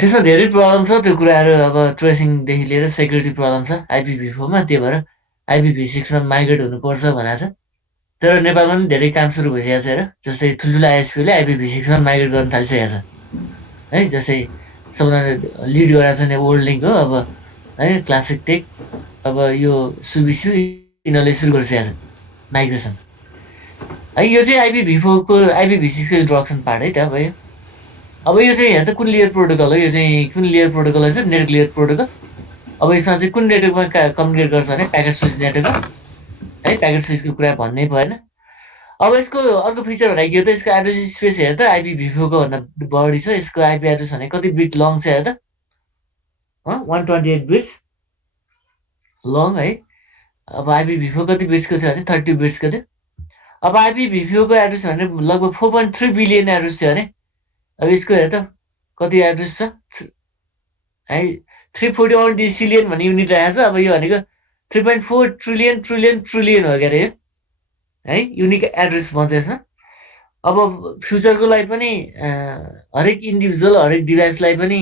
त्यसमा धेरै प्रब्लम छ त्यो कुराहरू अब ट्रेसिङदेखि लिएर सेक्युरिटी प्रब्लम छ आइपिभी4 मा त्यही भएर आइपिभी6 मा माइग्रेट हुनुपर्छ भनेको छ तर नेपालमा पनि धेरै काम सुरु भइसकेको छ हेर जस्तै ठुल्ठुलो आइएसपीले आइपिभी6 मा माइग्रेट गर्न थालिसकेको छ है जस्तै सबभन्दा लिड गरेको छ नि वर्ल्ड लिङ्क हो अब है क्लासिक टेक अब यो सुबिसु यिनीहरूले सुरु गरिसकेको छ माइग्रेसन है यो चाहिँ आइपिभी4 को आइपिभी6 को इन्ट्रोडक्सन पार्ट है त भयो अब यो चाहिँ हेर त कुन लेयर प्रोटोकल हो यो चाहिँ कुन लेयर प्रोटोकल रहेछ नेटवर्क लेयर प्रोटोकल अब यसमा चाहिँ कुन नेटवर्कमा कम्युनिकेट गर्छ भने प्याकेट स्विच नेटवर्कमा है प्याकेट स्विचको कुरा भन्नै भएन अब यसको अर्को फिचर भनेको के हो त यसको एड्रेस स्पेस हेर त आइपिभी4 को भन्दा बढी छ यसको आइपी एड्रेस भने कति बिट लङ छ हेर त 128 बिट्स लङ है अब आइपिभी4 कति बिट्सको थियो भने 30 बिट्सको थियो अब आइपिभी4 को एड्रेस भने लगभग 4.3 बिलियन एड्रेस थियो भने अब यसको हेर त कति एड्रेस छ है 341 डिसिलियन भन्ने युनिट आएको छ अब यो भनेको 3.4 ट्रिलियन ट्रिलियन ट्रिलियन हो क्या अरे है युनिक एड्रेस भन्छ यसमा अब फ्युचरको लागि पनि हरेक इन्डिभिजुअल हरेक डिभाइसलाई पनि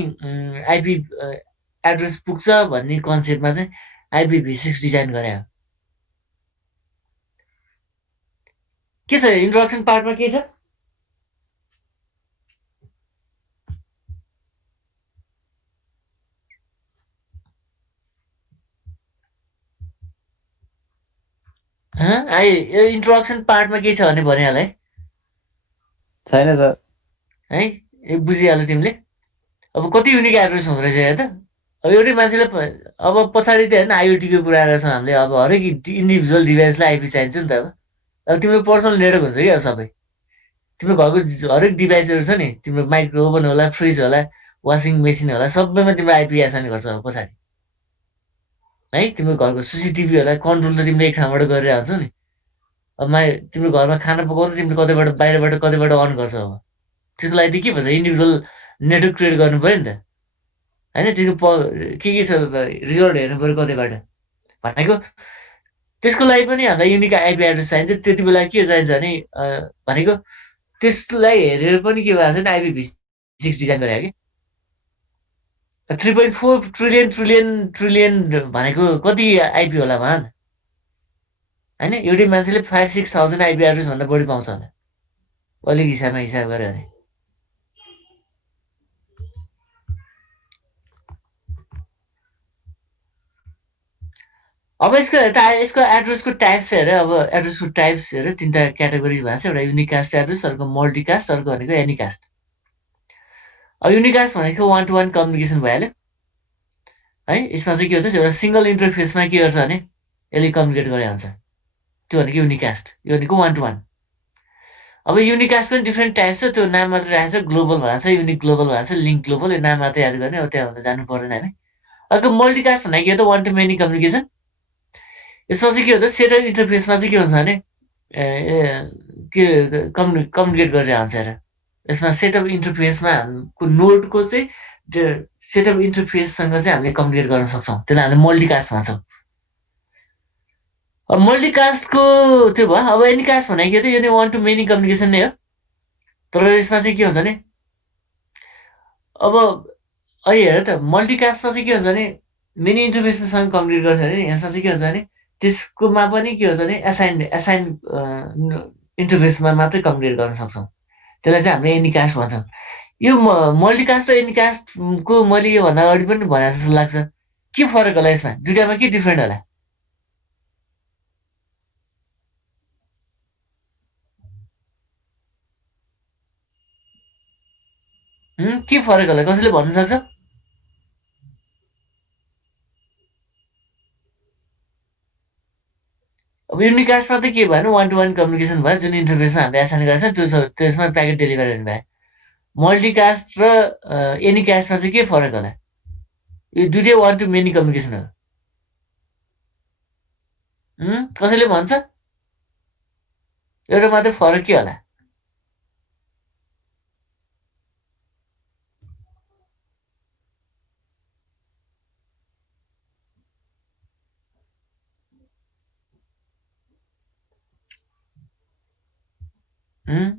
आइपी एड्रेस पुग्छ भन्ने कन्सेप्टमा चाहिँ आइपिभी6 डिजाइन गरे हो के छ इन्ट्रोडक्सन पार्टमा के छ यो इन्ट्रोडक्सन पार्टमा के छ भने भनिहाल है छैन सर है बुझिहाल्यो तिमीले अब कति युनिक एड्रेस हुँदो रहेछ हेर त अब एउटै मान्छेलाई अब पछाडि त हेर्न आइओटीको कुरा गर्छौँ हामीले अब हरेक इन्डिभिजुअल डिभाइसलाई आइपी चाहिन्छ नि त अब तिम्रो पर्सनल नेटवर्क हुन्छ क्या सबै तिम्रो घरको हरेक डिभाइसहरू छ नि तिम्रो माइक्रो ओभन होला फ्रिज होला वासिङ मेसिन होला सबैमा तिम्रो आइपी एसाइन गर्छ अब पछाडि है तिम्रो घरको सिसिटिभी होला कन्ट्रोल त तिमीले एक ठाउँबाट गरेर हाल्छौ नि अब तिम्रो घरमा खाना पकाउनु तिमीले कतैबाट बाहिरबाट कतैबाट अन गर्छौ अब त्यसको लागि के भन्छ इन्डिभिजुअल नेटवर्क क्रिएट गर्नु पऱ्यो नि त होइन त्यसको के छ त रिजल्ट हेर्नु पऱ्यो कतैबाट भनेको त्यसको लागि पनि हामीलाई युनिक आइपी एड्रेस चाहिन्छ त्यति बेला के चाहिन्छ भनेको त्यसलाई हेरेर पनि के भएको छ नि आइपिभी6 डिजाइन गरे कि 3.4 ट्रिलियन ट्रिलियन ट्रिलियन भनेको कति आइपी होला भन होइन एउटै मान्छेले 5-6,000 आइपी एड्रेस भन्दा बढी पाउँछ होला अलिक हिसाब गऱ्यो भने अब यसको एड्रेसको टाइप्स हेर अब एड्रेसको टाइप्स हेर तिनवटा क्याटेगोरिज भएको छ एउटा युनिकास्ट एड्रेस अर्को मल्टिकास्ट अर्को भनेको एनिकास्ट अब युनिकास्ट भनेको 1-to-1 कम्युनिकेसन भइहाल्यो है यसमा चाहिँ के हुन्छ एउटा सिङ्गल इन्टरफेसमा के गर्छ भने यसले कम्युनिकेट गरेर हुन्छ त्यो भनेको युनिकास्ट यो भनेको 1-to-1 अब युनिकास्ट पनि डिफ्रेन्ट टाइप छ त्यो नाम मात्रै राखेको छ ग्लोबल भएको छ युनिक ग्लोबल भएको छ लिङ्क ग्लोबल यो नाम मात्रै याद गर्ने अब त्यहाँभन्दा जानु पर्दैन हामी अर्को मल्टिकास्ट भनेको के हो त 1-to-many कम्युनिकेसन यसमा चाहिँ के हुन्छ सेटल इन्टरफेसमा चाहिँ के हुन्छ भने के कम्युनिकेट गरेर हुन्छ हेर यसमा सेटअप इन्टरफेसमा नोडको चाहिँ सेटअप इन्टरफेससँग चाहिँ हामीले कम्युनिकेट गर्न सक्छौँ त्यसलाई हामीले मल्टिकास्ट भन्छौँ अब मल्टिकास्टको त्यो भयो अब एनिकास्ट भनेको के हो त यो नै 1-to-many कम्युनिकेसन नै हो तर यसमा चाहिँ के हुन्छ भने अब अहिले हेर त मल्टिकास्टमा चाहिँ के हुन्छ भने मेनी इन्टरफेससँग कम्युनिकेट गर्छ भने यसमा चाहिँ के हुन्छ भने त्यसकोमा पनि के हुन्छ भने एसाइन इन्टरफेसमा मात्रै कम्युनिकेट गर्न सक्छौँ त्यसलाई चाहिँ हामीले एनिकास्ट भन्छौँ यो मल्टिकास्ट र एनिकास्टको मैले योभन्दा अगाडि पनि भने जस्तो लाग्छ के फरक होला यसमा दुइटामा के डिफ्रेन्ट होला के फरक होला कसैले भन्न सक्छ अब युनिकास्टमा त के भयो भने 1-to-1 कम्युनिकेसन भयो जुन इन्टरफेसमा हामीले एसाइन गर्छ त्यसमा प्याकेट डेलिभर हुने भयो मल्टिकास्ट र एनिकास्टमा चाहिँ के फरक होला यो दुइटै 1-to-many कम्युनिकेसन हो कसैले भन्छ एउटा मात्रै फरक के होला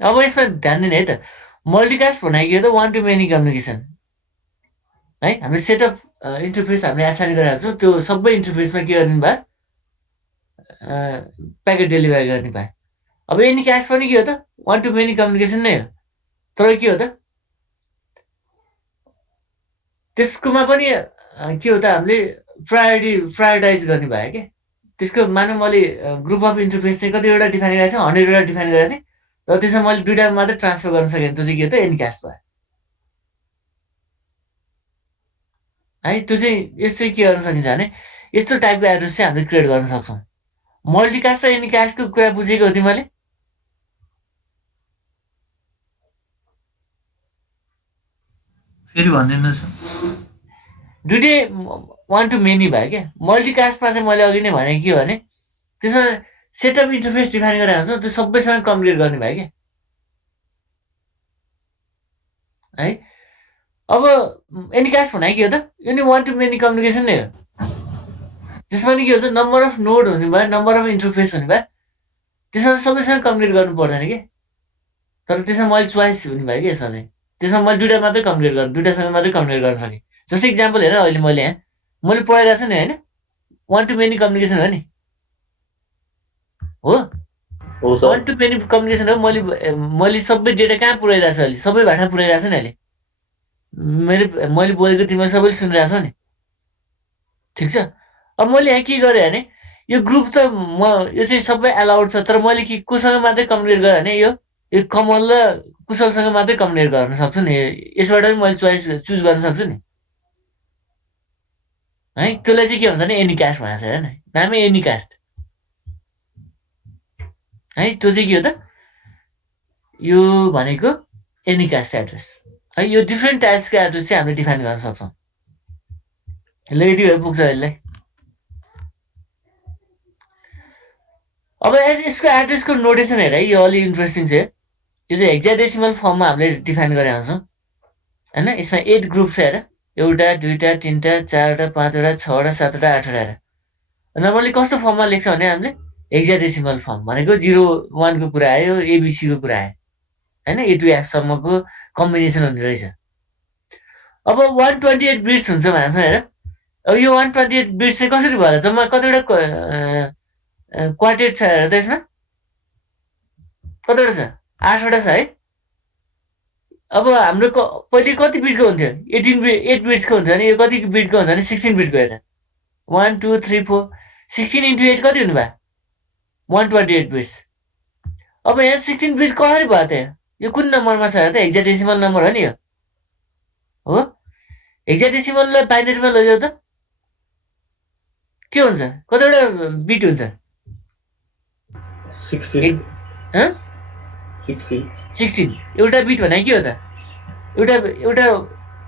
अब यसमा ध्यान दिने है त मल्टिकास्ट भनेको के हो त 1-to-many कम्युनिकेसन है हामीले सेटअप इन्टरफेस हामीले एसाइन गरेका छौँ त्यो सबै इन्टरफेसमा के गर्ने भयो प्याकेट डेलिभर गर्ने भयो अब एनिकास्ट पनि के हो त वान टु मेनी कम्युनिकेसन नै हो तर के हो त त्यसकोमा पनि के हो त हामीले प्रायोरिटाइज गर्ने भयो क्या त्यसको मानव मैले ग्रुप अफ इन्टरफेस चाहिँ कतिवटा डिफाइन गरेको छ 100वटा डिफाइन गरेको थिएँ र त्यसमा मैले 2टा मात्रै ट्रान्सफर गर्न सकेँ त्यो चाहिँ के हो त एनकास्ट भयो है त्यो चाहिँ यस्तो चाहिँ के गर्न सकिन्छ भने यस्तो टाइपको एड्रेस चाहिँ हामीले क्रिएट गर्न सक्छौँ मल्टिकास्ट र एनिकास्टको कुरा बुझेको हो तिमीले फेरि भनिदिनुहोस् दुइटै वान टु मेनी भयो क्या मल्टिकास्टमा चाहिँ मैले अघि नै भने के हो भने त्यसमा सेटअप इन्टरफेस डिफाइन गरेर हुन्छ त्यो सबैसँग कम्युनिकेट गर्ने भयो क्या है अब एनिकास्ट भनेको के हो त यो नि वान टु मेनी कम्युनिकेसन नै हो त्यसमा नि के हो त नम्बर अफ नोड हुने भयो नम्बर अफ इन्टरफेस हुने भयो त्यसमा सबैसँग कम्युनिकेट गर्नु पर्दैन कि तर त्यसमा मैले चोइस हुने भयो कि यसमा चाहिँ त्यसमा मैले 2टा मात्रै कम्युनिकेट गर्नु 2टासँग मात्रै कम्युनिकेट गर्न सकेँ जस्तै इक्जाम्पल हेर अहिले मैले यहाँ मैले पढाइरहेको छु नि होइन वान टु मेनी कम्युनिकेसन हो नि हो वान टु मेनी कम्युनिकेसन हो मैले सबै डेटा कहाँ पुऱ्याइरहेको छु अहिले सबै भाषा पुऱ्याइरहेको छु नि अहिले मैले बोलेको तिमीले सबैले सुनिरहेको छौ नि ठिक छ अब मैले यहाँ के गरेँ भने यो ग्रुप त यो चाहिँ सबै एलाउड छ तर मैले कोसँग मात्रै कम्युनिकेट गरेँ भने यो कमल र कुशलसँग मात्रै कम्युनिकेट गर्न सक्छु नि यसबाट पनि मैले चुज गर्न सक्छु नि है त्यसलाई चाहिँ के भन्छ भने एनिकास्ट भन्छ हेर न नामै एनिकास्ट है त्यो चाहिँ के हो त यो भनेको एनिकास्ट एड्रेस है यो डिफ्रेन्ट टाइप्सको एड्रेस चाहिँ हामीले डिफाइन गर्न सक्छौँ ल यति भए पुग्छ यसलाई अब यसको एड्रेसको नोटेसन हेर है यो अलि इन्ट्रेस्टिङ छ यो चाहिँ हेक्साडेसिमल फर्ममा हामीले डिफाइन गरेका हुन्छौँ होइन यसमा 8 ग्रुप छ हेर एउटा 2टा 3टा 4वटा 5वटा 6वटा 7वटा 8वटा हेर नर्मली कस्तो फर्ममा लेख्छ भने हामीले हेक्साडेसिमल फर्म भनेको 0 1 को कुरा आयो एबिसी को कुरा आयो होइन ए टु एफसम्मको कम्बिनेसन हुने रहेछ अब 128 बिट्स हुन्छ भन्छ हेर अब यो 128 बिट्स चाहिँ कसरी भयो जम्मा कतिवटा क्वार्टेट छ हेर त यसमा कतिवटा छ 8वटा छ है अब हाम्रो पहिले कति बिटको हुन्थ्यो 8 बिट्सको हुन्थ्यो भने यो कति बिटको हुन्छ भने 16 बिटको हेर 1 2 3 4 16 into 8 कति हुनु भयो 128 बिट्स अब यहाँ 16 बिट कसरी भयो त यो कुन नम्बरमा छ त हेक्साडेसिमल नम्बर हो नि यो हो हेक्साडेसिमललाई बाइनरीमा लैजाऊ त के हुन्छ कतिवटा बिट हुन्छ 16 एउटा बिट भनेको के हो त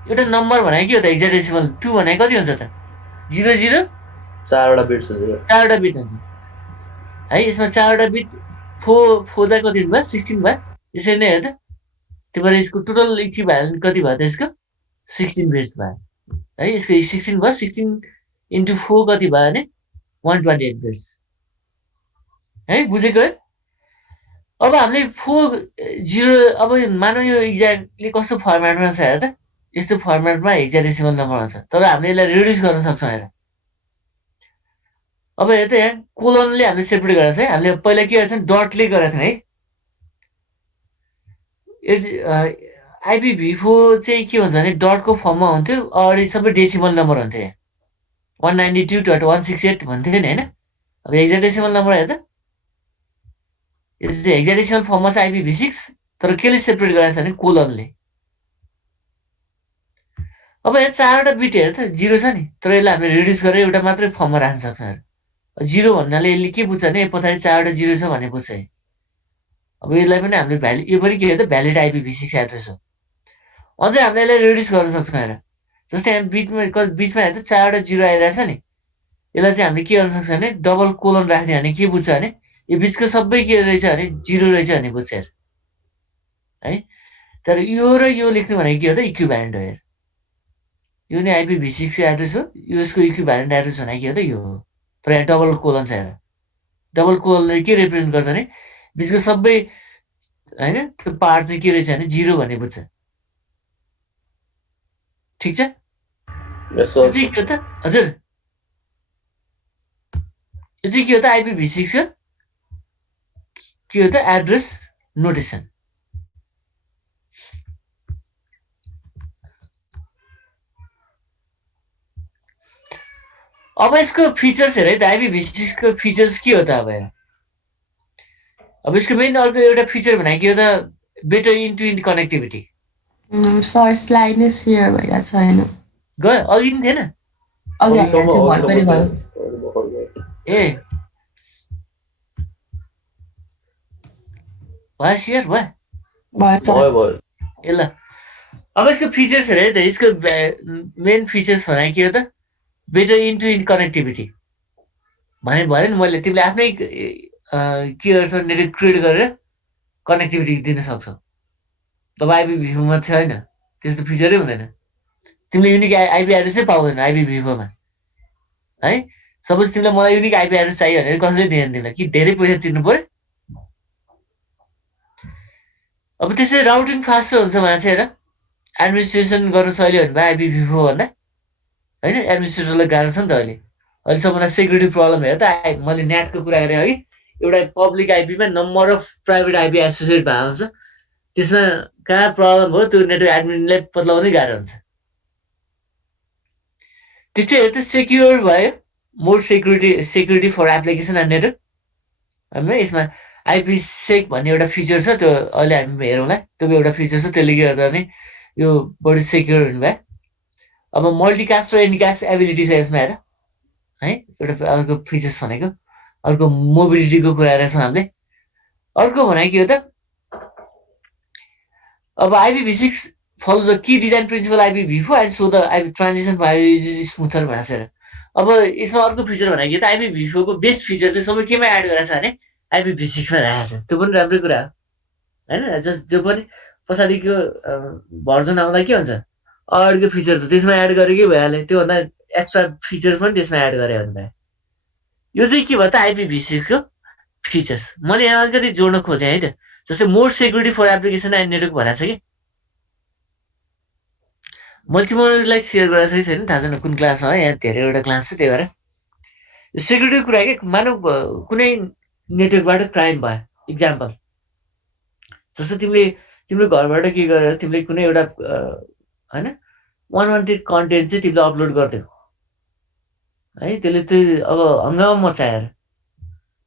एउटा नम्बर भनेको के हो त हेक्साडेसिमल 2 भनेको कति हुन्छ त 00 4वटा बिट्स हुन्छ 4वटा बिट हुन्छ है यसमा 4वटा बिट 4 चाहिँ कति भयो 16 भयो यसरी नै हेर त त्यो भएर यसको टोटल इक्विभ्यालेन्ट कति भयो त यसको 16 बिट्स भयो है यसको 16 भयो 16 into 4 कति भयो भने 128 बिट्स है बुझेको है अब हामीले 40 अब मानौ यो एक्ज्याक्टली कस्तो फर्मेटमा छ हेर त यस्तो फर्मेटमा हेक्साडेसिमल नम्बर हुन्छ तर हामीले यसलाई रिड्युस गर्न सक्छौँ हेर अब हेर त यहाँ कोलनले हामीले सेपरेट गरेको छ है हामीले पहिला के गरेको छ डटले गरेको थियौँ है आइपिभी4 चाहिँ के हुन्छ भने डटको फर्ममा हुन्थ्यो अगाडि सबै डेसिमल नम्बर हुन्थ्यो 192.168 भन्थ्यो नि होइन अब हेक्साडेसिमल नम्बर हेर त यो चाहिँ हेक्साडेसिमल फर्ममा छ आइपिभी6 तर केले सेपरेट गरेको छ भने कोलनले अब यहाँ 4वटा बिट हेर त 0 छ नि तर यसलाई हामीले रिड्युस गरेर एउटा मात्रै फर्ममा राख्न सक्छौँ 0 भन्नाले यसले के बुझ्छ भने पछाडि 4वटा 0 छ भन्ने बुझ्छ अब यसलाई पनि हामीले भ्यालिड यो पनि के हो त भ्यालिड आइपिभी6 एड्रेस हो अझै हामीले यसलाई रिड्युस गर्न सक्छौँ हेर जस्तै यहाँ बिचमा हेर त 4वटा 0 आइरहेछ नि यसलाई चाहिँ हामीले के गर्न सक्छौँ भने डबल कोलन राख्ने भने के बुझ्छ भने यो बिचको सबै के रहेछ भने 0 रहेछ भन्ने बुझ्छ हेर है तर यो र यो लेख्नु भनेको के हो त इक्विभ्यालेन्ट हो हेर यो नै आइपिभी6 एड्रेस हो यसको इक्विभ्यालेन्ट एड्रेस भनेको के हो त यो हो तर यहाँ डबल कोलन छ हेर डबल कोलनले के रिप्रेजेन्ट गर्छ भने बिचको सबै होइन त्यो पार्ट चाहिँ के रहेछ भने 0 भन्ने बुझ्छ ठिक छ यसो यो चाहिँ के हो त हजुर यो चाहिँ के हो त IPv6 को के हो त एड्रेस नोटेसन अब यसको फिचर्स हेर है त IPv6 को फिचर्स के हो त अब हेर अब यसको मेन अर्को एउटा फिचर भनेको के हो त better in to in connectivity sir slide नै सेयर भइरहेको छैन गयो अघि नि थिएन अघि हालेर चाहिँ भर्खरै गयो ए भयो सेयर भयो भयो सर भयो ए ल अब यसको फिचर्स हेर है त यसको मेन फिचर्स भनेको के हो त better in to in connectivity भने भयो नि मैले तिमीले आफ्नै के गर्छौ नेटवर्क क्रिएट गरेर कनेक्टिभिटी दिन सक्छौ तब IPv4 मा छैन त्यस्तो फिचरै हुँदैन तिमीले युनिक IP एड्रेसै पाउँदैन IPv4 मा है सपोज तिमीलाई मलाई युनिक IP एड्रेस चाहियो भने कसैले दिएन तिमीलाई कि धेरै पैसा तिर्नु पर्यो अब त्यसै राउटिङ फास्टर हुन्छ भने चाहिँ हेर एडमिनिस्ट्रेसन गर्न सजिलो हुने भयो IPv4 भन्दा होइन एडमिनिस्ट्रेटरलाई गाह्रो छ नि त अहिले सबभन्दा सेक्युरिटी प्रब्लम हेर त मैले नेटको कुरा गरेँ अघि एउटा पब्लिक आइपीमा number of private IP associate भएको हुन्छ त्यसमा कहाँ प्रब्लम हो त्यो नेटवर्क एडमिनलाई पत्लाउनै गाह्रो हुन्छ त्यस्तै हेर त सेक्युर भयो more security for application and network होइन यसमा IPsec भन्ने एउटा फिचर छ त्यो अहिले हामी हेरौँला त्यो एउटा फिचर छ त्यसले के गर्दा नि यो बढी सेक्युर हुने भयो अब मल्टिकास्ट र एन्डिकास्ट एबिलिटी छ यसमा हेर है एउटा अर्को फिचर्स भनेको अर्को मोबिलिटीको कुरा गरेछौँ हामीले अर्को भनेको के हो त अब IPv6 follows the key design principle IPv4 and so the IP transition is smoother भनेको छ अब यसमा अर्को फिचर भनेको त IPv4 को बेस्ट फिचर चाहिँ सबै केमा एड गरेको छ भने IPv6 मा राखेको छ त्यो पनि राम्रै कुरा हो हैन जो पनि पछाडिको भर्जन आउँदा के हुन्छ अर्को फिचर त त्यसमा एड गरेकै भइहाल्यो त्योभन्दा एक्स्ट्रा फिचर पनि त्यसमा एड गरे भने भयो यो चाहिँ के भयो त IPv6 को फिचर्स मैले यहाँ अलिकति जोड्न खोजेँ है त जस्तै more security for application and network भनेको छ कि मैले तिमीहरूलाई सेयर गरेको छ कि छैन थाहा छैन कुन क्लासमा है यहाँ धेरैवटा क्लास छ त्यही भएर सेक्युरिटीको कुरा के मानव कुनै नेटवर्कबाट क्राइम भयो इक्जाम्पल जस्तो तिम्रो घरबाट के गरेर तिमीले कुनै एउटा हैन अनवान्टेड कन्टेन्ट चाहिँ तिमीले अपलोड गरिदियौ है त्यसले त्यो अब हङ्गामा मचाएर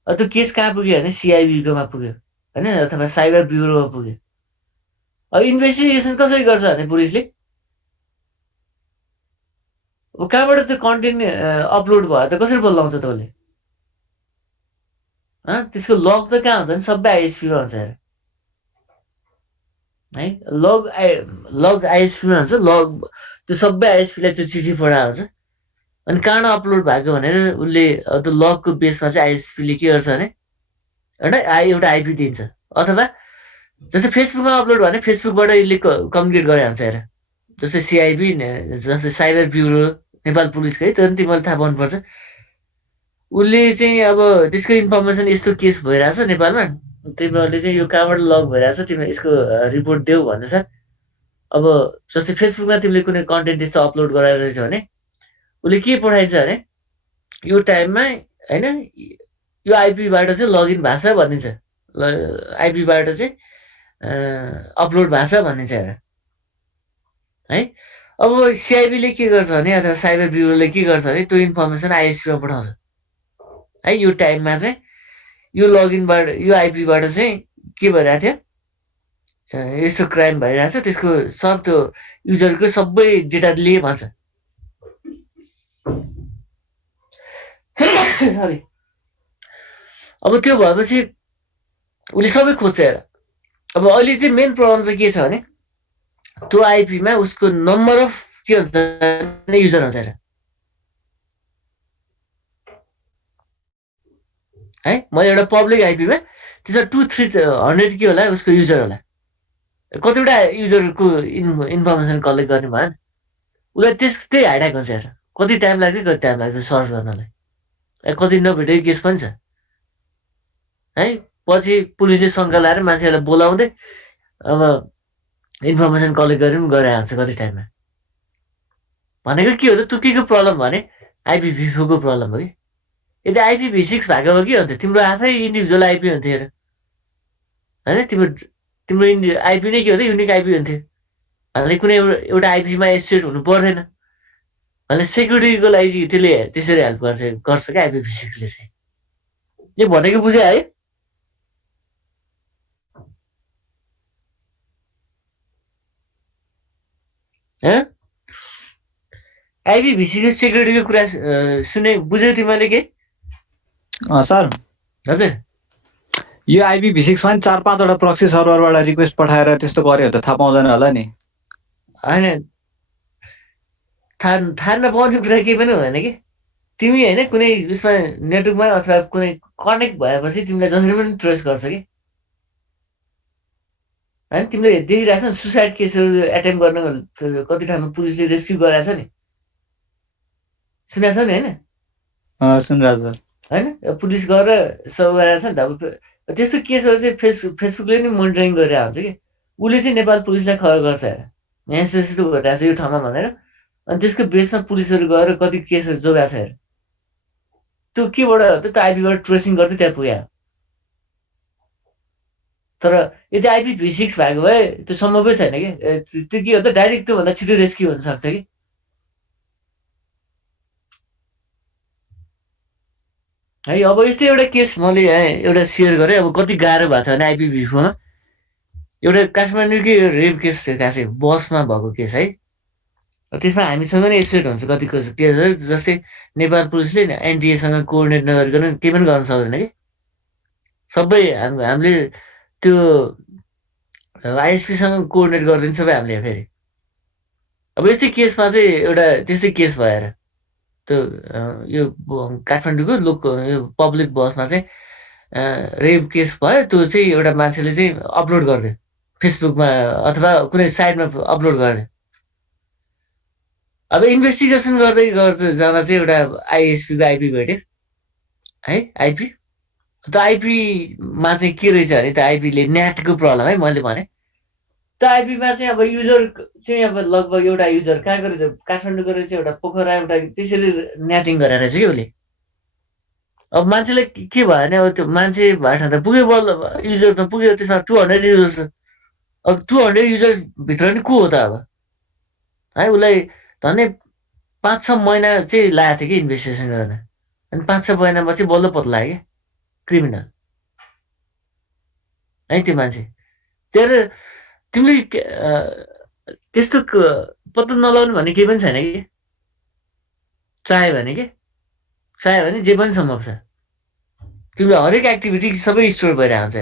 त्यो केस कहाँ पुग्यो भने CIB-कोमा पुग्यो हैन अथवा साइबर ब्युरोमा पुग्यो अब इन्भेस्टिगेसन कसरी गर्छ भने पुलिसले अब कहाँबाट त्यो कन्टेन्ट अपलोड भयो त कसरी बोलाउँछ त उसले त्यसको लग त कहाँ हुन्छ नि सबै ISP-मा हुन्छ हेर है लग ISP-मा हुन्छ लग त्यो सबै ISP-लाई त्यो चिठी पठाएको हुन्छ अनि कहाँ अपलोड भएको भनेर उसले त्यो लगको बेसमा चाहिँ ISP-ले के गर्छ भने एउटा IP दिन्छ अथवा जस्तै फेसबुकमा अपलोड भने फेसबुकबाट यसले कम्युनिकेट गरे हुन्छ हेर जस्तै CIB जस्तै साइबर ब्युरो नेपाल पुलिसको है त्यो पनि तिमीलाई थाहा पाउनुपर्छ उसले चाहिँ अब त्यसको इन्फर्मेसन यस्तो केस भइरहेछ नेपालमा तिमीहरूले चाहिँ यो कहाँबाट लग भइरहेछ तिमी यसको रिपोर्ट देऊ भन्दैछ अब जस्तै फेसबुकमा तिमीले कुनै कन्टेन्ट त्यस्तो अपलोड गराएर रहेछ भने उसले के पठाइन्छ भने यो टाइममा हैन यो आइपीबाट चाहिँ लगइन भएको छ भनिदिन्छ आइपीबाट चाहिँ अपलोड भएको छ भनिदिन्छ हेर है अब CIB-ले के गर्छ भने अथवा साइबर ब्युरोले के गर्छ भने त्यो इन्फर्मेसन ISP-मा पठाउँछ है यो टाइममा चाहिँ यो लगइनबाट यो आइपीबाट चाहिँ के भइरहेको थियो यस्तो क्राइम भइरहेछ त्यसको सब त्यो युजरको सबै डेटा लिए भन्छ सरी अब त्यो भएपछि उसले सबै खोज्छ हेर अब अहिले चाहिँ मेन प्रब्लम चाहिँ के छ भने त्यो आइपीमा उसको नम्बर अफ के हुन्छ युजर हुन्छ हेर है मैले एउटा पब्लिक आइपीमा त्यसमा 200-300 के होला उसको युजर होला कतिवटा युजरको इन्फर्मेसन कलेक्ट गर्ने भयो नि उसलाई त्यही हाइडाक हुन्छ हेर कति टाइम लाग्छ कति टाइम लाग्छ सर्च गर्नलाई कति नभेटेको केस पनि छ है पछि पुलिसले शङ्का लाएर मान्छेलाई बोलाउँदै अब इन्फर्मेसन कलेक्ट गरेर पनि गइरहेको हुन्छ कति टाइममा भनेको के हो त तुकीको प्रब्लम भने IPv4 को प्रब्लम हो कि यदि IPv6 भएको हो कि अन्त तिम्रो आफै इन्डिभिजुअल आइपी हुन्थ्यो हेर होइन तिम्रो आइपी नै के हो त युनिक आइपी हुन्थ्यो भने कुनै एउटा आइपीमा एसोसिएट हुनु पर्दैन भने सेक्युरिटीको लागि चाहिँ त्यसले त्यसरी हेल्प गर्छ क्या IPv6ले चाहिँ यो भनेको बुझे है IPv6 सेक्युरिटीको कुरा सुने बुझ्यौ तिमीले के सर हजुर यो IPv6 मा 4-5 वटा प्रक्सी सर्भरबाट रिक्वेस्ट पठाएर त्यस्तो गर्यो त थाहा पाउँदैन होला नि होइन थाहा नपाउने कुरा केही पनि हुँदैन कि तिमी होइन कुनै उसमा नेटवर्कमा अथवा कुनै कनेक्ट भएपछि तिमीलाई जसरी पनि ट्रेस गर्छ कि होइन तिमीले देखिरहेछ नि सुसाइड केसहरू एटेम्प गर्न कति ठाउँमा पुलिसले रेस्क्यु गराएछ नि सुनेको छ नि होइन सुनिरहेको छ होइन पुलिस गएर सब गराएछ नि त अब त्यस्तो केसहरू चाहिँ फेसबुकले नि मोनिटरिङ गरेर हुन्छ कि उसले चाहिँ नेपाल पुलिसलाई खबर गर्छ यहाँ यस्तो भइरहेछ यो ठाउँमा भनेर अनि त्यसको बेसमा पुलिसहरू गएर कति केसहरू जोगाएको छ हेर त्यो केबाट हो त त्यो आइपीबाट ट्रेसिङ गर्दै त्यहाँ पुग्यो तर यदि IPv6 भएको भए त्यो सम्भवै छैन कि त्यो के हो त डाइरेक्ट त्योभन्दा छिटो रेस्क्यु हुन सक्छ कि है अब यस्तै एउटा केस मैले एउटा सेयर गरेँ अब कति गाह्रो भएको थियो भने IPv4 एउटा काठमाडौँकै रेप केस थियो खासै बसमा भएको केस है त्यसमा हामीसँग नै एसोसिएट हुन्छ कति केसहरू जस्तै नेपाल पुलिसले एनटिएसँग कोअर्डिनेट नगरिकन केही पनि गर्न सक्दैन कि सबै हामीले त्यो आइएसपीसँग कोअर्डिनेट गरिदिन्छ सबै हामीले फेरि अब यस्तै केसमा चाहिँ एउटा त्यस्तै केस भएर त्यो यो काठमाडौँको यो पब्लिक बसमा चाहिँ रेप केस भयो त्यो चाहिँ एउटा मान्छेले चाहिँ अपलोड गरिदियो फेसबुकमा अथवा कुनै साइटमा अपलोड गरिदियो अब इन्भेस्टिगेसन गर्दै जाँदा चाहिँ एउटा आइएसपीको आइपी भेट्यो है आइपी त्यो आइपीमा चाहिँ के रहेछ भने त्यो आइपीले नेटको प्रब्लम है मैले भने त्यो आइपीमा चाहिँ अब युजर चाहिँ अब लगभग एउटा युजर कहाँको रहेछ काठमाडौँको रहेछ एउटा पोखरा एउटा त्यसरी नेटिङ गरेर रहेछ कि उसले अब मान्छेलाई के भयो भने अब त्यो मान्छे भएको ठाउँ त पुग्यो बल युजर त पुग्यो त्यसमा 200 युजर्स अब 200 युजर्स भित्र नि को हो त अब है उसलाई झन्डै 5-6 महिना चाहिँ लागेको थियो कि इन्भेस्टिगेसन गर्न अनि 5-6 महिनामा चाहिँ बल्ल पत्ता लाग्यो क्या क्रिमिनल है त्यो मान्छे तर तिमीले त्यस्तो पत्ता नलाउनु भन्ने केही पनि छैन कि चाह्यो भने जे पनि सम्भव छ तिम्रो हरेक एक्टिभिटी सबै स्टोर भइरहेको छ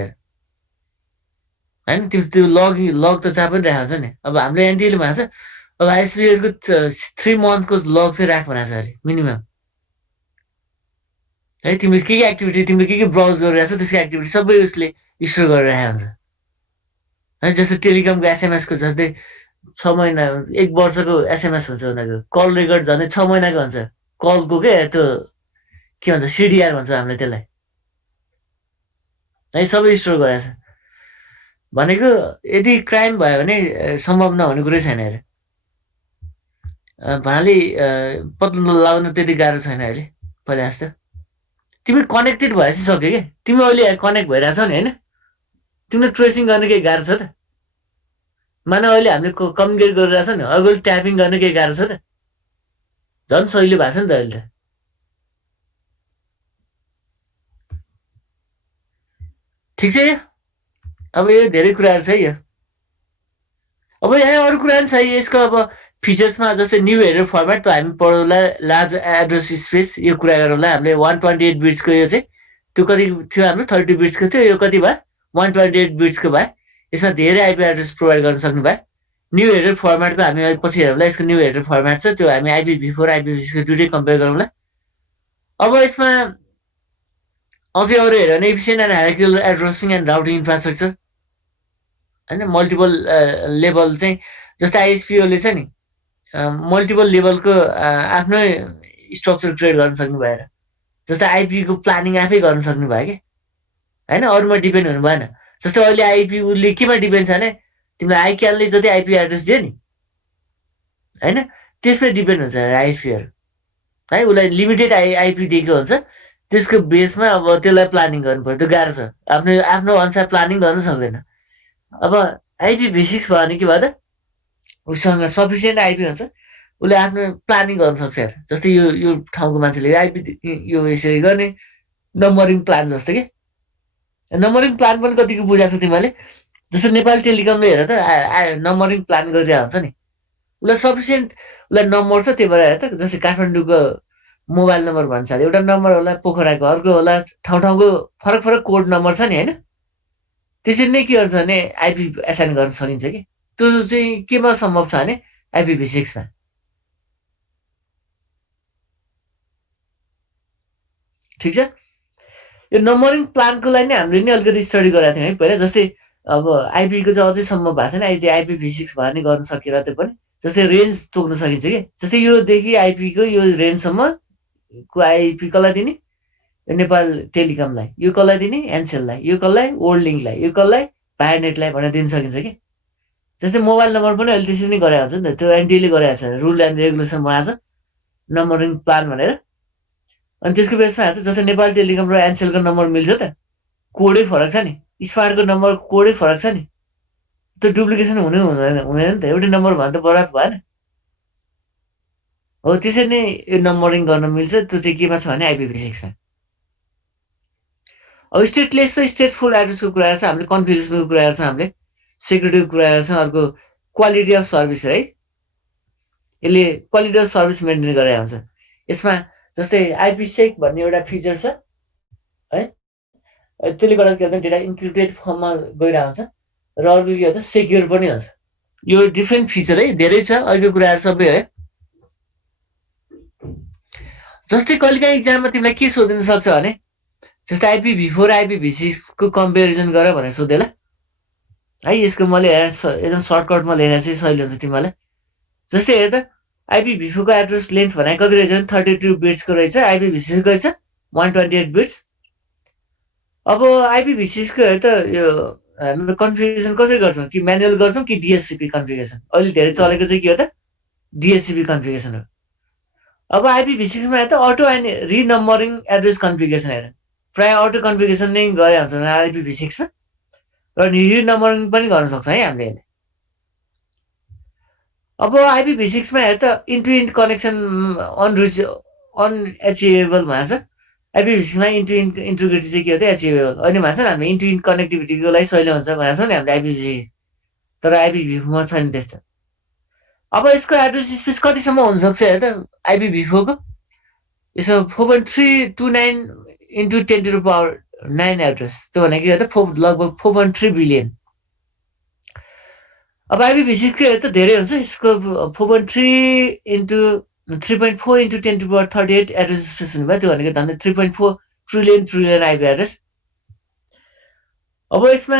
होइन त्यो लग त जहाँ पनि राखेको छ नि अब हाम्रो एनटिएले भएको छ अब आइएसपीहरूको 3 मन्थको लग चाहिँ राख भनेको छ अरे मिनिमम है तिमीले के एक्टिभिटी तिमीले के ब्राउज गरिरहेको छ त्यसको एक्टिभिटी सबै उसले स्टोर गरिरहेको हुन्छ है जस्तो टेलिकमको एसएमएसको जस्तै 6 महिना 1 वर्षको एसएमएस हुन्छ उनीहरूको कल रेकर्ड झन्डै 6 महिनाको हुन्छ कलको त्यो के भन्छ सिडिआर भन्छ हामीले त्यसलाई है सबै स्टोर गरेको छ भनेको यदि क्राइम भयो भने सम्भव नहुने कुरै छैन अरे भन्नाले पत्ता लगाउन त्यति गाह्रो छैन अहिले पहिला जस्तो तिमी कनेक्टेड भएपछि सक्यो कि तिमी अहिले कनेक्ट भइरहेछौ नि होइन तिमीले ट्रेसिङ गर्न केही गाह्रो छ त मानव अहिले हामीले कम्युनिकेट गरिरहेछौँ नि अरूले ट्यापिङ गर्न केही गाह्रो छ त झन् सहिलो भएको छ नि त अहिले त ठिक छ यो अब यो धेरै कुराहरू छ यो अब यहाँ अरू कुरा पनि छ यसको अब फिचर्समा जस्तै न्यू हेडर फर्मेट त हामी पढौँला लार्ज एड्रेस स्पेस यो कुरा गरौँला हामीले 128 बिट्सको यो चाहिँ त्यो कति थियो हाम्रो 30 बिट्सको थियो यो कति भयो 128 बिट्सको भयो यसमा धेरै आइपी एड्रेस प्रोभाइड गर्न सक्नु भयो न्यू हेडर फर्मेटको हामी पछि हेरौँला यसको न्यू हेडर फर्मेट छ त्यो हामी IPv4 IPv6 को दुईटै कम्पेयर गरौँला अब यसमा अझै अरू हेऱ्यो भने efficient and hierarchical addressing and routing infrastructure होइन मल्टिपल लेभल चाहिँ जस्तै आइएसपीओले छ नि मल्टिपल लेभलको आफ्नै स्ट्रक्चर क्रिएट गर्न सक्नु भएर जस्तै आइपीको प्लानिङ आफै गर्न सक्नु भयो कि होइन अरूमा डिपेन्ड हुनु भएन जस्तै अहिले आइपी केमा डिपेन्ड छ भने तिमीलाई आइक्यालले जति आइपी एड्रेस दियो नि होइन त्यसमै डिपेन्ड हुन्छ आइएसपीहरू है। उसलाई लिमिटेड आइपी दिएको हुन्छ, त्यसको बेसमा अब त्यसलाई प्लानिङ गर्नु पर्यो। त्यो गाह्रो छ, आफ्नो अनुसार प्लानिङ गर्नु सक्दैन। अब IPv6 भयो भने के भयो त, उसँग सफिसियन्ट आइपी हुन्छ, उसले आफ्नो प्लानिङ गर्न सक्छ यार। जस्तै यो ठाउँको मान्छेले आइपी यो यसरी गर्ने नम्बरिङ प्लान जस्तो के। नम्बरिङ प्लान पनि कतिको बुझाएको छ तिमीहरूले? जस्तो नेपाल टेलिकमले हेर त नम्बरिङ प्लान गरिरहेको हुन्छ नि, उसलाई सफिसियन्ट उसलाई नम्बर छ। त्यही भएर हेर त, जस्तै काठमाडौँको मोबाइल नम्बर भन्छ अरे, एउटा नम्बर होला पोखराको, अर्को होला ठाउँको फरक फरक कोड नम्बर छ नि होइन। त्यसरी नै के गर्छ भने आइपी एसाइन गर्न सकिन्छ कि। त्यो चाहिँ केमा सम्भव छ भने IPv6 मा। ठिक छ। यो नम्बरिङ प्लानको लागि नै हामीले नि अलिकति स्टडी गरेका थियौँ है पहिला। जस्तै अब आइपीको चाहिँ अझै सम्भव भएको छैन, IPv6 भयो भने गर्न सकिएर त्यो पनि। जस्तै रेन्ज तोक्न सकिन्छ कि। जस्तै योदेखि आइपीको यो रेन्जसम्मको आइपी कसलाई दिने, नेपाल टेलिकमलाई, यो कसलाई दिने, एनसेललाई, यो कसलाई, वर्ल्ड लिङ्कलाई, यो कसलाई, भायानेटलाई भनेर दिन सकिन्छ कि। जस्तै मोबाइल नम्बर पनि अहिले त्यसरी नै गरेको छ नि त। त्यो एनटिएले गरेको छ, रुल एन्ड रेगुलेसन बनाएको छ नम्बरिङ प्लान भनेर। अनि त्यसको बेसमा हेर्छ, जस्तै नेपाल टेलिकम र एनसेलको नम्बर मिल्छ त, कोडै फरक छ नि, स्मार्टको नम्बर कोडै फरक छ नि, त्यो डुप्लिकेसन हुँदैन नि त। एउटै नम्बर भने त बराबर भएन हो। त्यसरी नै यो नम्बरिङ गर्न मिल्छ। त्यो चाहिँ केमा छ भने IPv6 मा। अब स्टेटलेस र स्टेटफुल एड्रेसको कुरा गर्छ हामीले, कन्फिगरेसनको कुरा गर्छ हामीले, सेक्युरिटीको कुरा गर्छ, अर्को क्वालिटी अफ सर्भिस है। यसले क्वालिटी अफ सर्भिस मेन्टेन गरेको हुन्छ यसमा। जस्तै IPsec भन्ने एउटा फिचर छ है, त्यसले गर्दा के भन्छ डेटा इन्क्रिप्टेड फर्ममा गइरहेको हुन्छ, र अर्को के भन्छ सेक्युर पनि हुन्छ। यो डिफ्रेन्ट फिचर है, धेरै छ अहिलेको कुराहरू सबै है। जस्तै कहिलेकाहीँ इक्जाममा तिमीलाई के सोधिन सक्छ भने, जस्तै IPv4 IPv6 को कम्पेरिजन गर भनेर सोधेला है। यसको मैले एकदम सर्टकटमा लेखेको चाहिँ सही हुन्छ तिमीलाई। जस्तै हेर त, IPv4 को एड्रेस लेन्थ भनेको कति रहेछ भने 32 बिट्सको रहेछ, IPv6 को रहेछ 128 बिट्स। अब IPv6 को हेर त, यो हामीले कन्फिगरेसन कसरी गर्छौँ, कि म्यानुअल गर्छौँ कि DHCP कन्फिगरेसन। अहिले धेरै चलेको चाहिँ के हो त, DHCP कन्फिगरेसन हो। अब IPv6 मा हेर त अटो एन्ड रिनम्बरिङ एड्रेस कन्फिगरेसन हेर, प्राय अटो कन्फिगरेसन नै गरे हुन्छ IPv6 मा, र रिनम्बरिङ पनि गर्न सक्छ है हामीले यसले। अब IPv6 मा हेर त इन्टु इन्ट कनेक्सन अनएचिभेबल भएको छ। IPv6 मा इन्टु इन्टिग्रिटी चाहिँ के हो त, एचिभेबल होइन भएको छ नि। हामीले इन्टु इन्ट कनेक्टिभिटीको लागि सजिलो हुन्छ भनेको छ नि हामीले IPv6, तर IPv4 मा छैन त्यस्तो। अब यसको एड्रेस स्पेस कतिसम्म हुनसक्छ हेर त IPv4 को, यसो 4.329 इन्टु 10⁹9 एड्रेस। त्यो भनेको के हो त, लगभग 4.3 बिलियन। अब IPv6 को हेर त धेरै हुन्छ, यसको 4.3 इन्टु 3.4 इन्टु 10⁻38 एड्रेस स्पेस हुनुभयो। त्यो भनेको झन् 3.4 ट्रिलियन आइपी एड्रेस। अब यसमा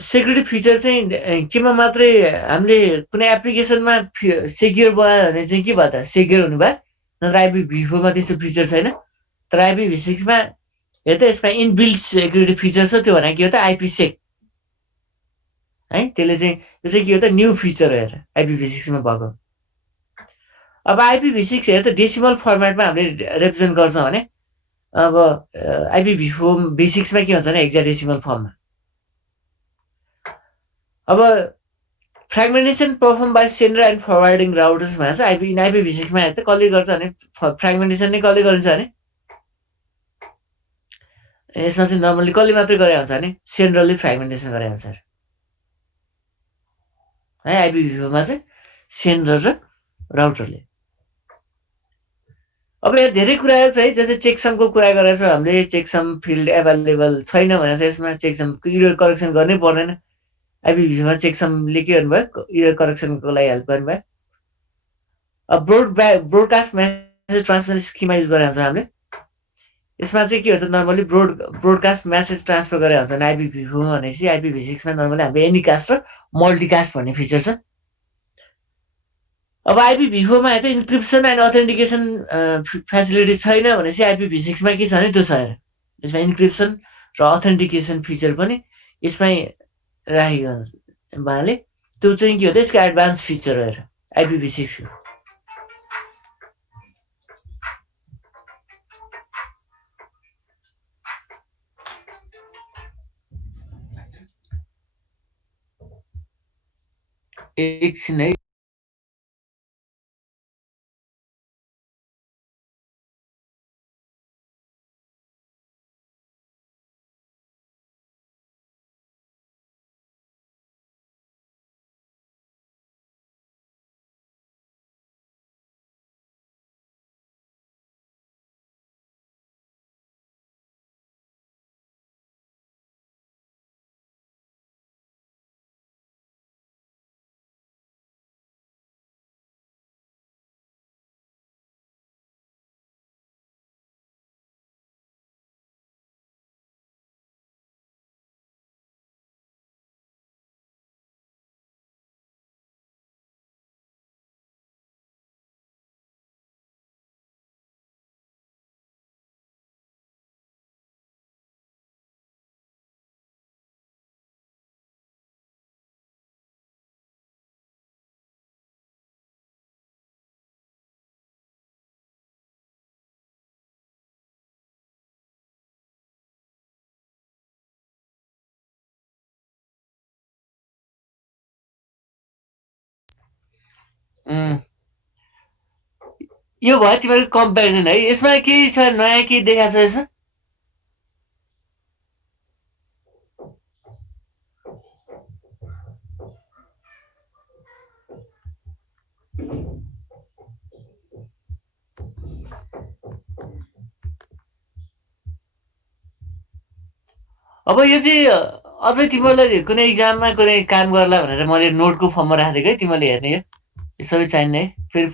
सेक्युरिटी फिचर चाहिँ केमा मात्रै हामीले कुनै एप्लिकेसनमा सेक्युर बनायो भने चाहिँ के भयो त, सेक्युर हुनुभयो। नत्र IPv4 मा त्यस्तो फिचर छैन। तर IPv6 मा हेर त, यसमा इनबिल्ट सेक्युरिटी फिचर छ। त्यो भनेको के हो त, IPsec है। त्यसले चाहिँ यो चाहिँ के हो त, न्यू फिचर हो हेर IPv6 मा भएको। अब IPv6 हेर त डेसिमल फर्मेटमा हामीले रिप्रेजेन्ट गर्छौँ भने, अब IPv6 मा के हुन्छ भने हेक्साडेसिमल फर्ममा। अब fragmentation perform by sender and forwarding routers भन्छ IPv6 मा हेर त कसले गर्छ भने, फ्रेगमेन्टेसन नै कसले गरिन्छ भने, यसमा चाहिँ नर्मली कसले मात्रै गरेको हुन्छ भने सेन्डरले फ्रेगमेन्टेसन गरेको हुन्छ है। IPv4 मा चाहिँ सेन्डर र राउटरले। अब यहाँ धेरै कुराहरू छ है, जस्तै चेकसमको कुरा गरेर हामीले, चेकसम फिल्ड एभाइलेबल छैन भने चाहिँ यसमा चेकसम इरर करेक्सन गर्नै पर्दैन। IPv4 मा चेकसमले के गर्नुभयो, इरर करेक्सनको लागि हेल्प गर्नुभयो। अब ब्रोडकास्ट मेसेज ट्रान्सफर स्किममा युज गरेको हुन्छ हामीले। यसमा चाहिँ के हुन्छ, नर्मली ब्रोडकास्ट मेसेज ट्रान्सफर गरेको हुन्छ भने IPv4 भनेपछि IPv6 मा नर्मली हामीले एनीकास्ट र मल्टिकास्ट भन्ने फिचर छ। अब IPv4 मा हेर त इन्क्रिप्सन एन्ड अथेन्टिकेसन फेसिलिटी छैन भनेपछि IPv6 मा के छ भने त्यो छ हेर। यसमा इन्क्रिप्सन र अथेन्टिकेसन फिचर पनि यसमै राखेको हुन्छ भाले। त्यो चाहिँ के हो त, यसको एडभान्स फिचर हो हेर IPv6 को। एकछिन है। यो भयो तिमीहरूको कम्पेरिजन है। यसमा केही छ नयाँ केही देखाएको छ यसमा? अब यो चाहिँ अझै तिमीहरूलाई कुनै इक्जाममा कुनै काम गर्ला भनेर मैले नोटको फर्ममा राखिदिएको है, तिमीले हेर्ने यो सबै चाहिने है। फेरि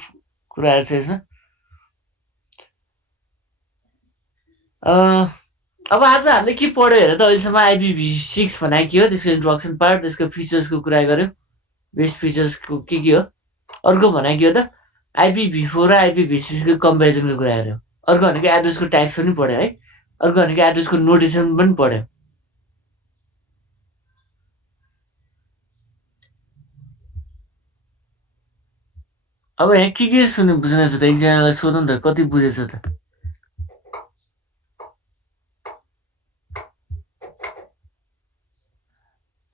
कुराहरू छ यसमा। अब आज हामीले के पढ्यो हेर त। अहिलेसम्म IPv6 भनेको के हो, त्यसको इन्ट्रोडक्सन पार्ट, त्यसको फिचर्सको कुरा गर्यो, बेस्ट फिचर्सको के हो। अर्को भनेको के हो त, IPv4 र IPv6 को कम्पेरिजनको कुरा गर्यो। अर्को भनेको एड्रेसको टाइप्स पनि पढ्यो है। अर्को भनेको एड्रेसको नोटेसन पनि पढ्यो। अब यहाँ के सुन्नु बुझ्नेछ त, एकजनालाई सोधौँ त कति बुझेछ त।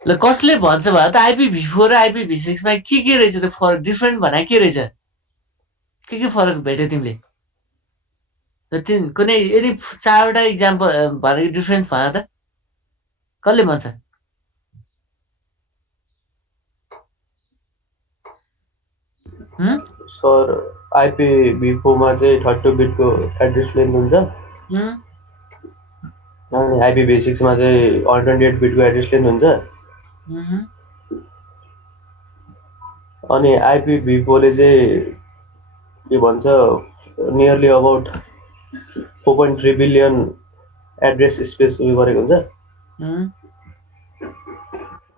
ल कसले भन्छ भयो त IPv4 र IPv6 मा के रहेछ त फरक, डिफरेन्ट भनेको के रहेछ? के फरक भेट्यो तिमीले? कुनै यदि 4वटा इक्जाम्पल भनेको डिफरेन्स भयो त कसले भन्छ? सर IPv4 मा चाहिँ 32 बिटको एड्रेस लेन्थ हुन्छ, अनि IPv6 मा चाहिँ 128 बिटको एड्रेस लेन्थ हुन्छ। अनि IPv4 ले चाहिँ के भन्छ, nearly about 4.3 billion address space उयो गरेको हुन्छ।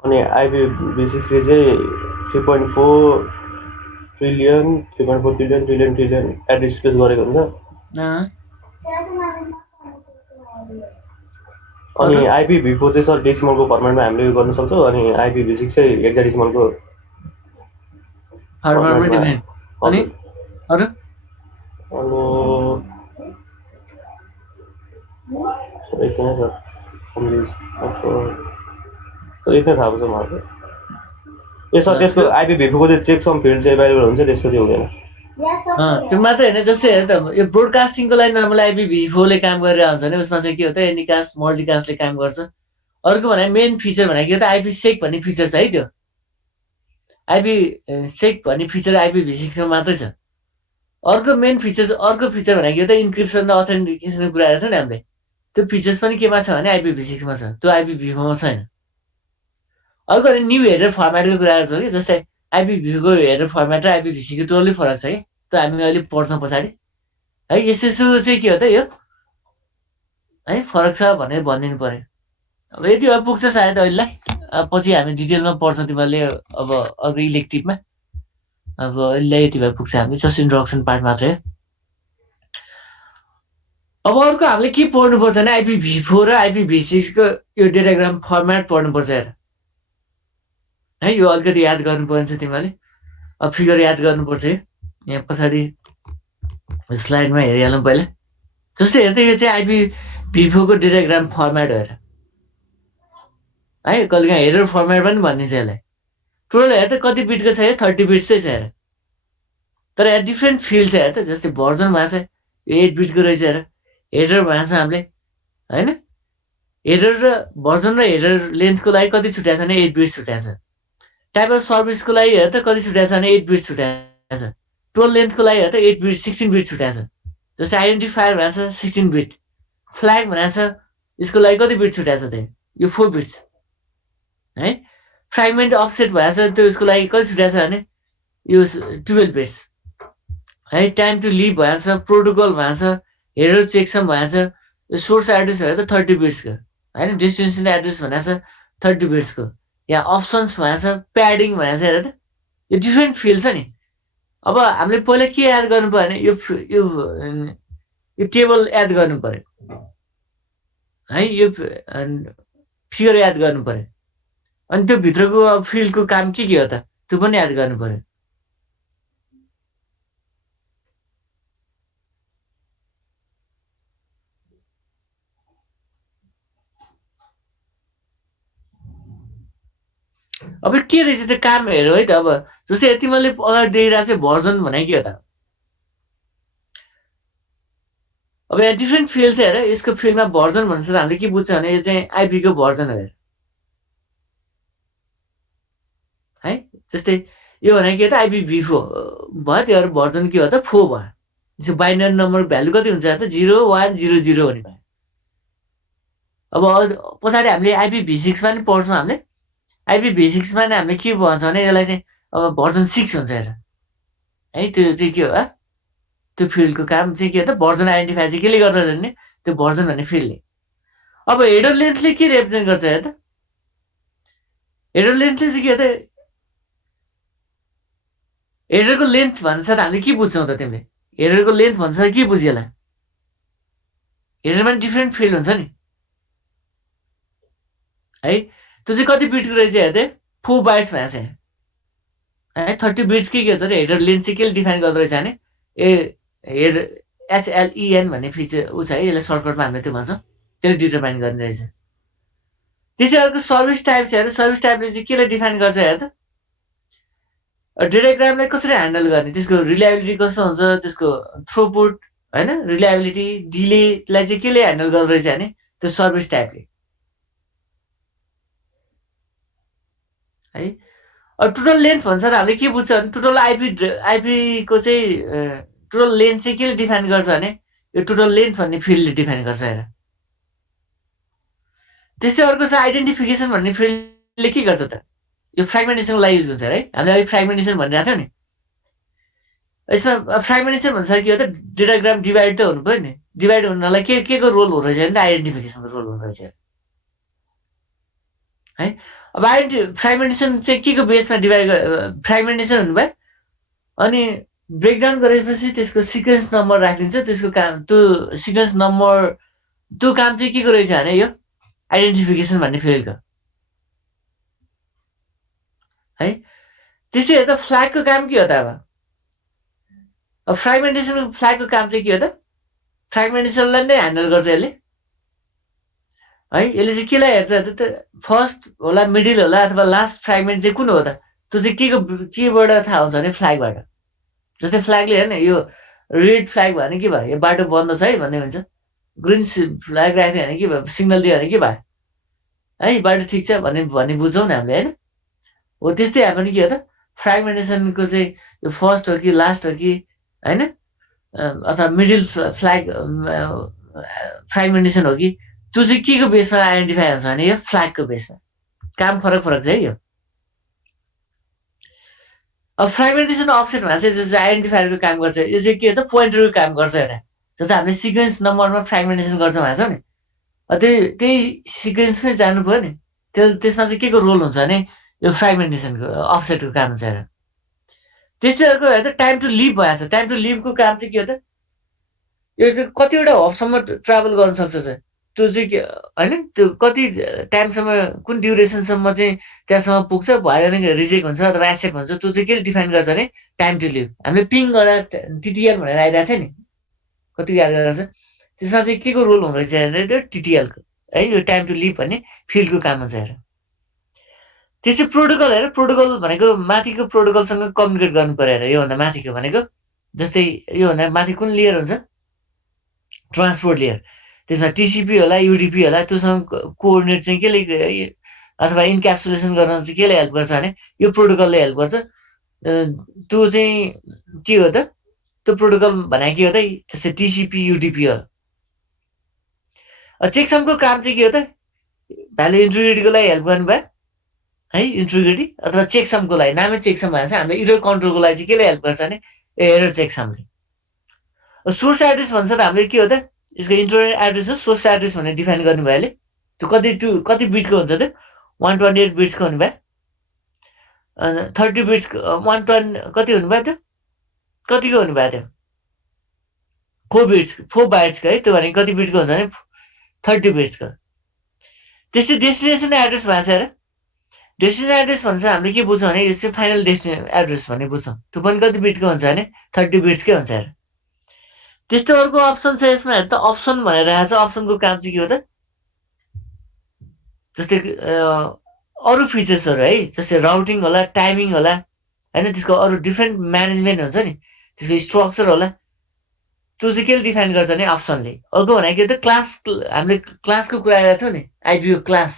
अनि IPv6 ले चाहिँ 3.4 ट्रिलियन एड्रेस स्पेस गरेको हुन्छ। अनि IPv4 चाहिँ सर डेसिमलको फर्मेटमा हामीले उयो गर्न सक्छौँ, अनि IPv6 चाहिँ हेक्साडेसिमलको फर्मेटमा। अनि अरु यति थाहा छ मलाई। ए सर त्यसको IPv4 को चाहिँ चेकसम फिल्ड चाहिँ एभाइलेबल हुन्छ, त्यसको चाहिँ हुँदैन। त्यो मात्रै होइन, जस्तै हेर त यो ब्रोडकास्टिङको लागि नर्मल IPv4 ले काम गरेर आउँछ भने उसमा चाहिँ के हो त, एनिकास्ट मल्टिकास्टले काम गर्छ। अर्को भने मेन फिचर भनेको त IPsec भन्ने फिचर छ है। त्यो IPsec भन्ने फिचर IPv6 मा मात्रै छ। अर्को मेन फिचर, अर्को फिचर भनेको त इन्क्रिप्सन र अथेन्टिकेसनको कुरा हेर्छ नि हामीले, त्यो फिचर्स पनि केमा छ भने IPv6 मा छ, त्यो IPv4 मा छैन। अर्को न्यू हेडर फर्मेटको कुरा गर्छौँ कि, जस्तै IPv4 को हेडर फर्मेट र IPv6 को टोटली फरक छ कि, त्यो हामी अहिले पढ्छौँ पछाडि है। यसो चाहिँ के हो त यो है, फरक छ भनेर भनिदिनु पर्यो। अब यति भए पुग्छ सायद अहिलेलाई। पछि हामी डिटेलमा पढ्छौँ तिमीहरूले अब अर्को इलेक्टिभमा। अब अहिले यति भए पुग्छ, हामी जस्ट इन्ट्रोडक्सन पार्ट मात्रै। अब अर्को हामीले के पढ्नुपर्छ भने IPv4 र IPv6 को यो डेटाग्राम फर्मेट पढ्नुपर्छ हेर है। यो अलिकति याद गर्नुपर्छ तिमीहरूले। अब फिगर याद गर्नुपर्छ। यहाँ पछाडि स्लाइडमा हेरिहालौँ पहिला। जस्तै हेर्दै यो चाहिँ IPv4 को डेटाग्राम फर्मेट हो हेर है। कहिलेकाहीँ हेडर फर्मेट पनि भनिन्छ यसलाई टोटल हेर त कति बिटको छ यो 30 बिट चाहिँ छ हेर तर यहाँ डिफ्रेन्ट फिल्ड छ हेर त जस्तै भर्जन भएको छ यो 8 बिटको रहेछ हेर हेडर भएको छ हामीले होइन हेडर र भर्जन र हेडर लेन्थको लागि कति छुट्याएको छ भने 8 बिट छुट्याएको छ टाइप अफ सर्भिसको लागि हेर त कति छुट्याएको छ भने 8 बिट छुट्याएको छ टोल लेन्थको लागि हेर त 8 बिट 16 बिट छुट्याएको छ जस्तै आइडेन्टिफायर भएको छ 16 बिट फ्ल्याग भनेको छ यसको लागि कति बिट छुट्याएको छ त्यहाँ यो 4 बिट्स है फ्रेगमेन्ट अफसेट भएको छ त्यो यसको लागि कति छुट्याएको छ भने यो 12 बिट्स है टाइम टु लिभ भएको छ प्रोटोकल भएको छ हेडर चेकसम भएको छ यो सोर्स एड्रेस हेर त 30 बिट्सको होइन डेस्टिनेसन एड्रेस भनेको छ 30 बिट्सको यहाँ अप्सन्स भनेको छ प्याडिङ भनेको छ हेर त यो डिफ्रेन्ट फिल्ड छ नि अब हामीले पहिला के एड गर्नु पर्यो भने यो टेबल एड गर्नु पर्यो है यो फिगर एड गर्नु पर्यो अनि त्यो भित्रको फिल्डको काम के हो त त्यो पनि एड गर्नु पर्यो अब के रहेछ त्यो काम हेरौँ है त अब जस्तै यति मैले अगाडि देखिरहेको चाहिँ भर्जन भने के हो त अब यहाँ डिफ्रेन्ट फिल्ड छ हेर यसको फिल्डमा भर्जन भन्छ त हामीले के बुझ्छ भने यो चाहिँ आइपीको भर्जन हो है जस्तै यो भने के हो त आइपी-v4 भयो त्यो भर्जन के हो त 4 भयो बाइनरी नम्बर भ्यालु कति हुन्छ त 0100 हुने भयो अब पछाडि हामीले आइपी-v6 मा नि पढ्छौँ हामीले आइपी-v6 मा नि हामीले के भन्छ भने यसलाई चाहिँ अब भर्जन 6 हुन्छ हेर है त्यो चाहिँ के हो त्यो फिल्डको काम चाहिँ के हो त भर्जन आइडेन्टिफायर चाहिँ केले गर्छ भने त्यो भर्जन भन्ने फिल्डले अब हेडर लेन्थले के रिप्रेजेन्ट गर्छ हेर त हेडर लेन्थले चाहिँ के हो त हेडरको लेन्थ भन्छ त हामीले के बुझ्छौँ त तिमीले हेडरको लेन्थ भन्छ त के बुझिएला हेडरमा डिफ्रेन्ट फिल्ड हुन्छ नि है त्यो चाहिँ कति बिटको रहेछ हेर त 4 बाइट्स भएको छ है 30 बिट्स के छ त हेडर लेन्थ चाहिँ केले डिफाइन गर्दो रहेछ भने हेडर HLEN भन्ने फिचर ऊ छ है यसलाई सर्टकटमा हामीले त्यो भन्छौँ त्यसले डिटरमाइन गर्ने रहेछ त्यसै अर्को सर्भिस टाइप छ हेर सर्भिस टाइपले चाहिँ केले डिफाइन गर्छ हेर त डेटाग्रामलाई कसरी ह्यान्डल गर्ने त्यसको रिलायबिलिटी कस्तो हुन्छ त्यसको थ्रुपुट होइन रिलायबिलिटी डिलेलाई चाहिँ केले ह्यान्डल गर्दो रहेछ भने त्यो सर्भिस टाइपले है टोटल लेन्थ भन्छ त हामीले के बुझ्छ भने टोटल आइपीको चाहिँ टोटल लेन्थ चाहिँ केले डिफाइन गर्छ भने यो टोटल लेन्थ भन्ने फिल्डले डिफाइन गर्छ हेर त्यस्तै अर्को छ आइडेन्टिफिकेसन भन्ने फिल्डले के गर्छ त यो फ्रेगमेन्टेसनको लागि युज हुन्छ है हामीले अहिले फ्रेगमेन्टेसन भनिरहेको थियौँ नि यसमा फ्रेगमेन्टेसन भन्छ के हो त डेटाग्राम डिभाइड त हुनु पर्यो नि डिभाइड हुनलाई के को रोल हुँदो रहेछ भने आइडेन्टिफिकेसनको रोल हुँदो रहेछ है अब फ्रेगमेन्टेसन चाहिँ के को बेसमा डिभाइड फ्रेगमेन्टेसन हुनुभयो अनि ब्रेकडाउन गरेपछि त्यसको सिक्वेन्स नम्बर राखिदिन्छ त्यसको काम त्यो सिक्वेन्स नम्बर त्यो काम चाहिँ के को रहेछ भने यो आइडेन्टिफिकेसन भन्ने फिल्डको है त्यसै हो त फ्ल्यागको काम के हो त अब फ्रेगमेन्टेसनको फ्ल्यागको काम चाहिँ के हो त फ्रेगमेन्टेसनलाई नै ह्यान्डल गर्छ यसले है यसले चाहिँ केलाई हेर्छ त फर्स्ट होला मिडिल होला अथवा लास्ट फ्रेगमेन्ट चाहिँ कुन हो त त्यो चाहिँ केबाट थाहा हुन्छ भने फ्ल्यागबाट जस्तै फ्ल्यागले हेर्न यो रेड फ्ल्याग भयो भने के भयो यो बाटो बन्द छ है भन्ने भन्छ ग्रिन फ्ल्याग राखेको थियो भने के भयो सिग्नल दियो भने के भयो है बाटो ठिक छ भन्ने बुझौँ न हामीले होइन हो त्यस्तै यहाँ पनि के हो त फ्रेगमेन्टेसनको चाहिँ यो फर्स्ट हो कि लास्ट हो कि होइन अथवा मिडिल फ्ल्याग फ्रेगमेन्टेसन हो कि त्यो चाहिँ के को बेसमा आइडेन्टिफाई हुन्छ भने यो फ्ल्यागको बेसमा काम फरक छ है यो अब फ्रेगमेन्टेसन अफसेट भन्छ चाहिँ आइडेन्टिफायरको काम गर्छ यो चाहिँ के हो त पोइन्टरको काम गर्छ एउटा जस्तो हामीले सिक्वेन्स नम्बरमा फ्रेगमेन्टेसन गर्छौँ भन्छौँ नि त्यही सिक्वेन्समै जानु पर्यो नि त्यसमा चाहिँ के को रोल हुन्छ भने यो फ्रेगमेन्टेसनको अफसेटको काम हुन्छ हेर त्यस्तै अर्को हेर त टाइम टु लिभ भएको छ टाइम टु लिभको काम चाहिँ के हो त यो चाहिँ कतिवटा हबसम्म ट्राभल गर्न सक्छ चाहिँ त्यो चाहिँ के होइन त्यो कति टाइमसम्म कुन ड्युरेसनसम्म चाहिँ त्यहाँसम्म पुग्छ भएन रिजेक्ट हुन्छ अथवा एक्सेप्ट हुन्छ त्यो चाहिँ के डिफाइन गर्छ भने टाइम टु लिभ हामीले पिङ गरेर टिटिएल भनेर आइरहेको थियो नि कति याद गरेर छ त्यसमा चाहिँ के को रोल हुँदो रहेछ भने त्यो टिटिएलको है यो टाइम टु लिभ भन्ने फिल्डको काम हुन्छ हेर त्यसै प्रोटोकल हेर प्रोटोकल भनेको माथिको प्रोटोकलसँग कम्युनिकेट गर्नु पर्यो हेर योभन्दा माथिको भनेको जस्तै योभन्दा माथि कुन लेयर हुन्छ ट्रान्सपोर्ट लेयर त्यसमा टिसिपी होला युडिपी होला त्योसँग कोअर्डिनेट चाहिँ केले अथवा इन्क्याप्सुलेसन गर्न चाहिँ केले हेल्प गर्छ भने यो प्रोटोकलले हेल्प गर्छ त्यो चाहिँ के हो त त्यो प्रोटोकल भनेको के हो त जस्तै टिसिपी युडिपी हो चेकसमको काम चाहिँ के हो त भ्यालु इन्टिग्रिटीको लागि हेल्प गर्नु भयो है इन्टिग्रिटी अथवा चेकसमको लागि नामै चेकसम भन्छ हामीले इरर कन्ट्रोलको लागि चाहिँ केले हेल्प गर्छ भने एरर चेकसमले सोर्स एड्रेस भन्छ त हामीले के हो त यसको इन्टरनेट एड्रेस हो सोर्स एड्रेस भनेर डिफाइन गर्नुभयो अहिले त्यो कति बिटको हुन्छ त 128 बिट्सको हुनुभयो 30 बिट्स 120 कति हुनुभयो त्यो कतिको हुनुभयो त्यो 4 बाइट्सको है त्यो भनेको कति बिटको हुन्छ भने 30 बिट्सको त्यस्तै डेस्टिनेसन एड्रेस भएको छ र डेस्टिनेसन एड्रेस भन्छ हामीले के बुझ्छौँ भने यो चाहिँ फाइनल डेस्टिनेसन एड्रेस भन्ने बुझ्छौँ त्यो पनि कति बिटको हुन्छ भने 30 बिट्सकै हुन्छ हेर त्यस्तो अर्को अप्सन छ यसमा हेर त अप्सन भनेर आएको छ अप्सनको काम चाहिँ के हो त जस्तै अरू फिचर्सहरू है जस्तै राउटिङ होला टाइमिङ होला होइन त्यसको अरू डिफ्रेन्ट म्यानेजमेन्ट हुन्छ नि त्यसको स्ट्रक्चर होला त्यो चाहिँ केले डिफाइन गर्छ भने अप्सनले अर्को भनेको के हो त क्लास हामीले क्लासको कुरा गरेको थियौँ नि आइपीओ क्लास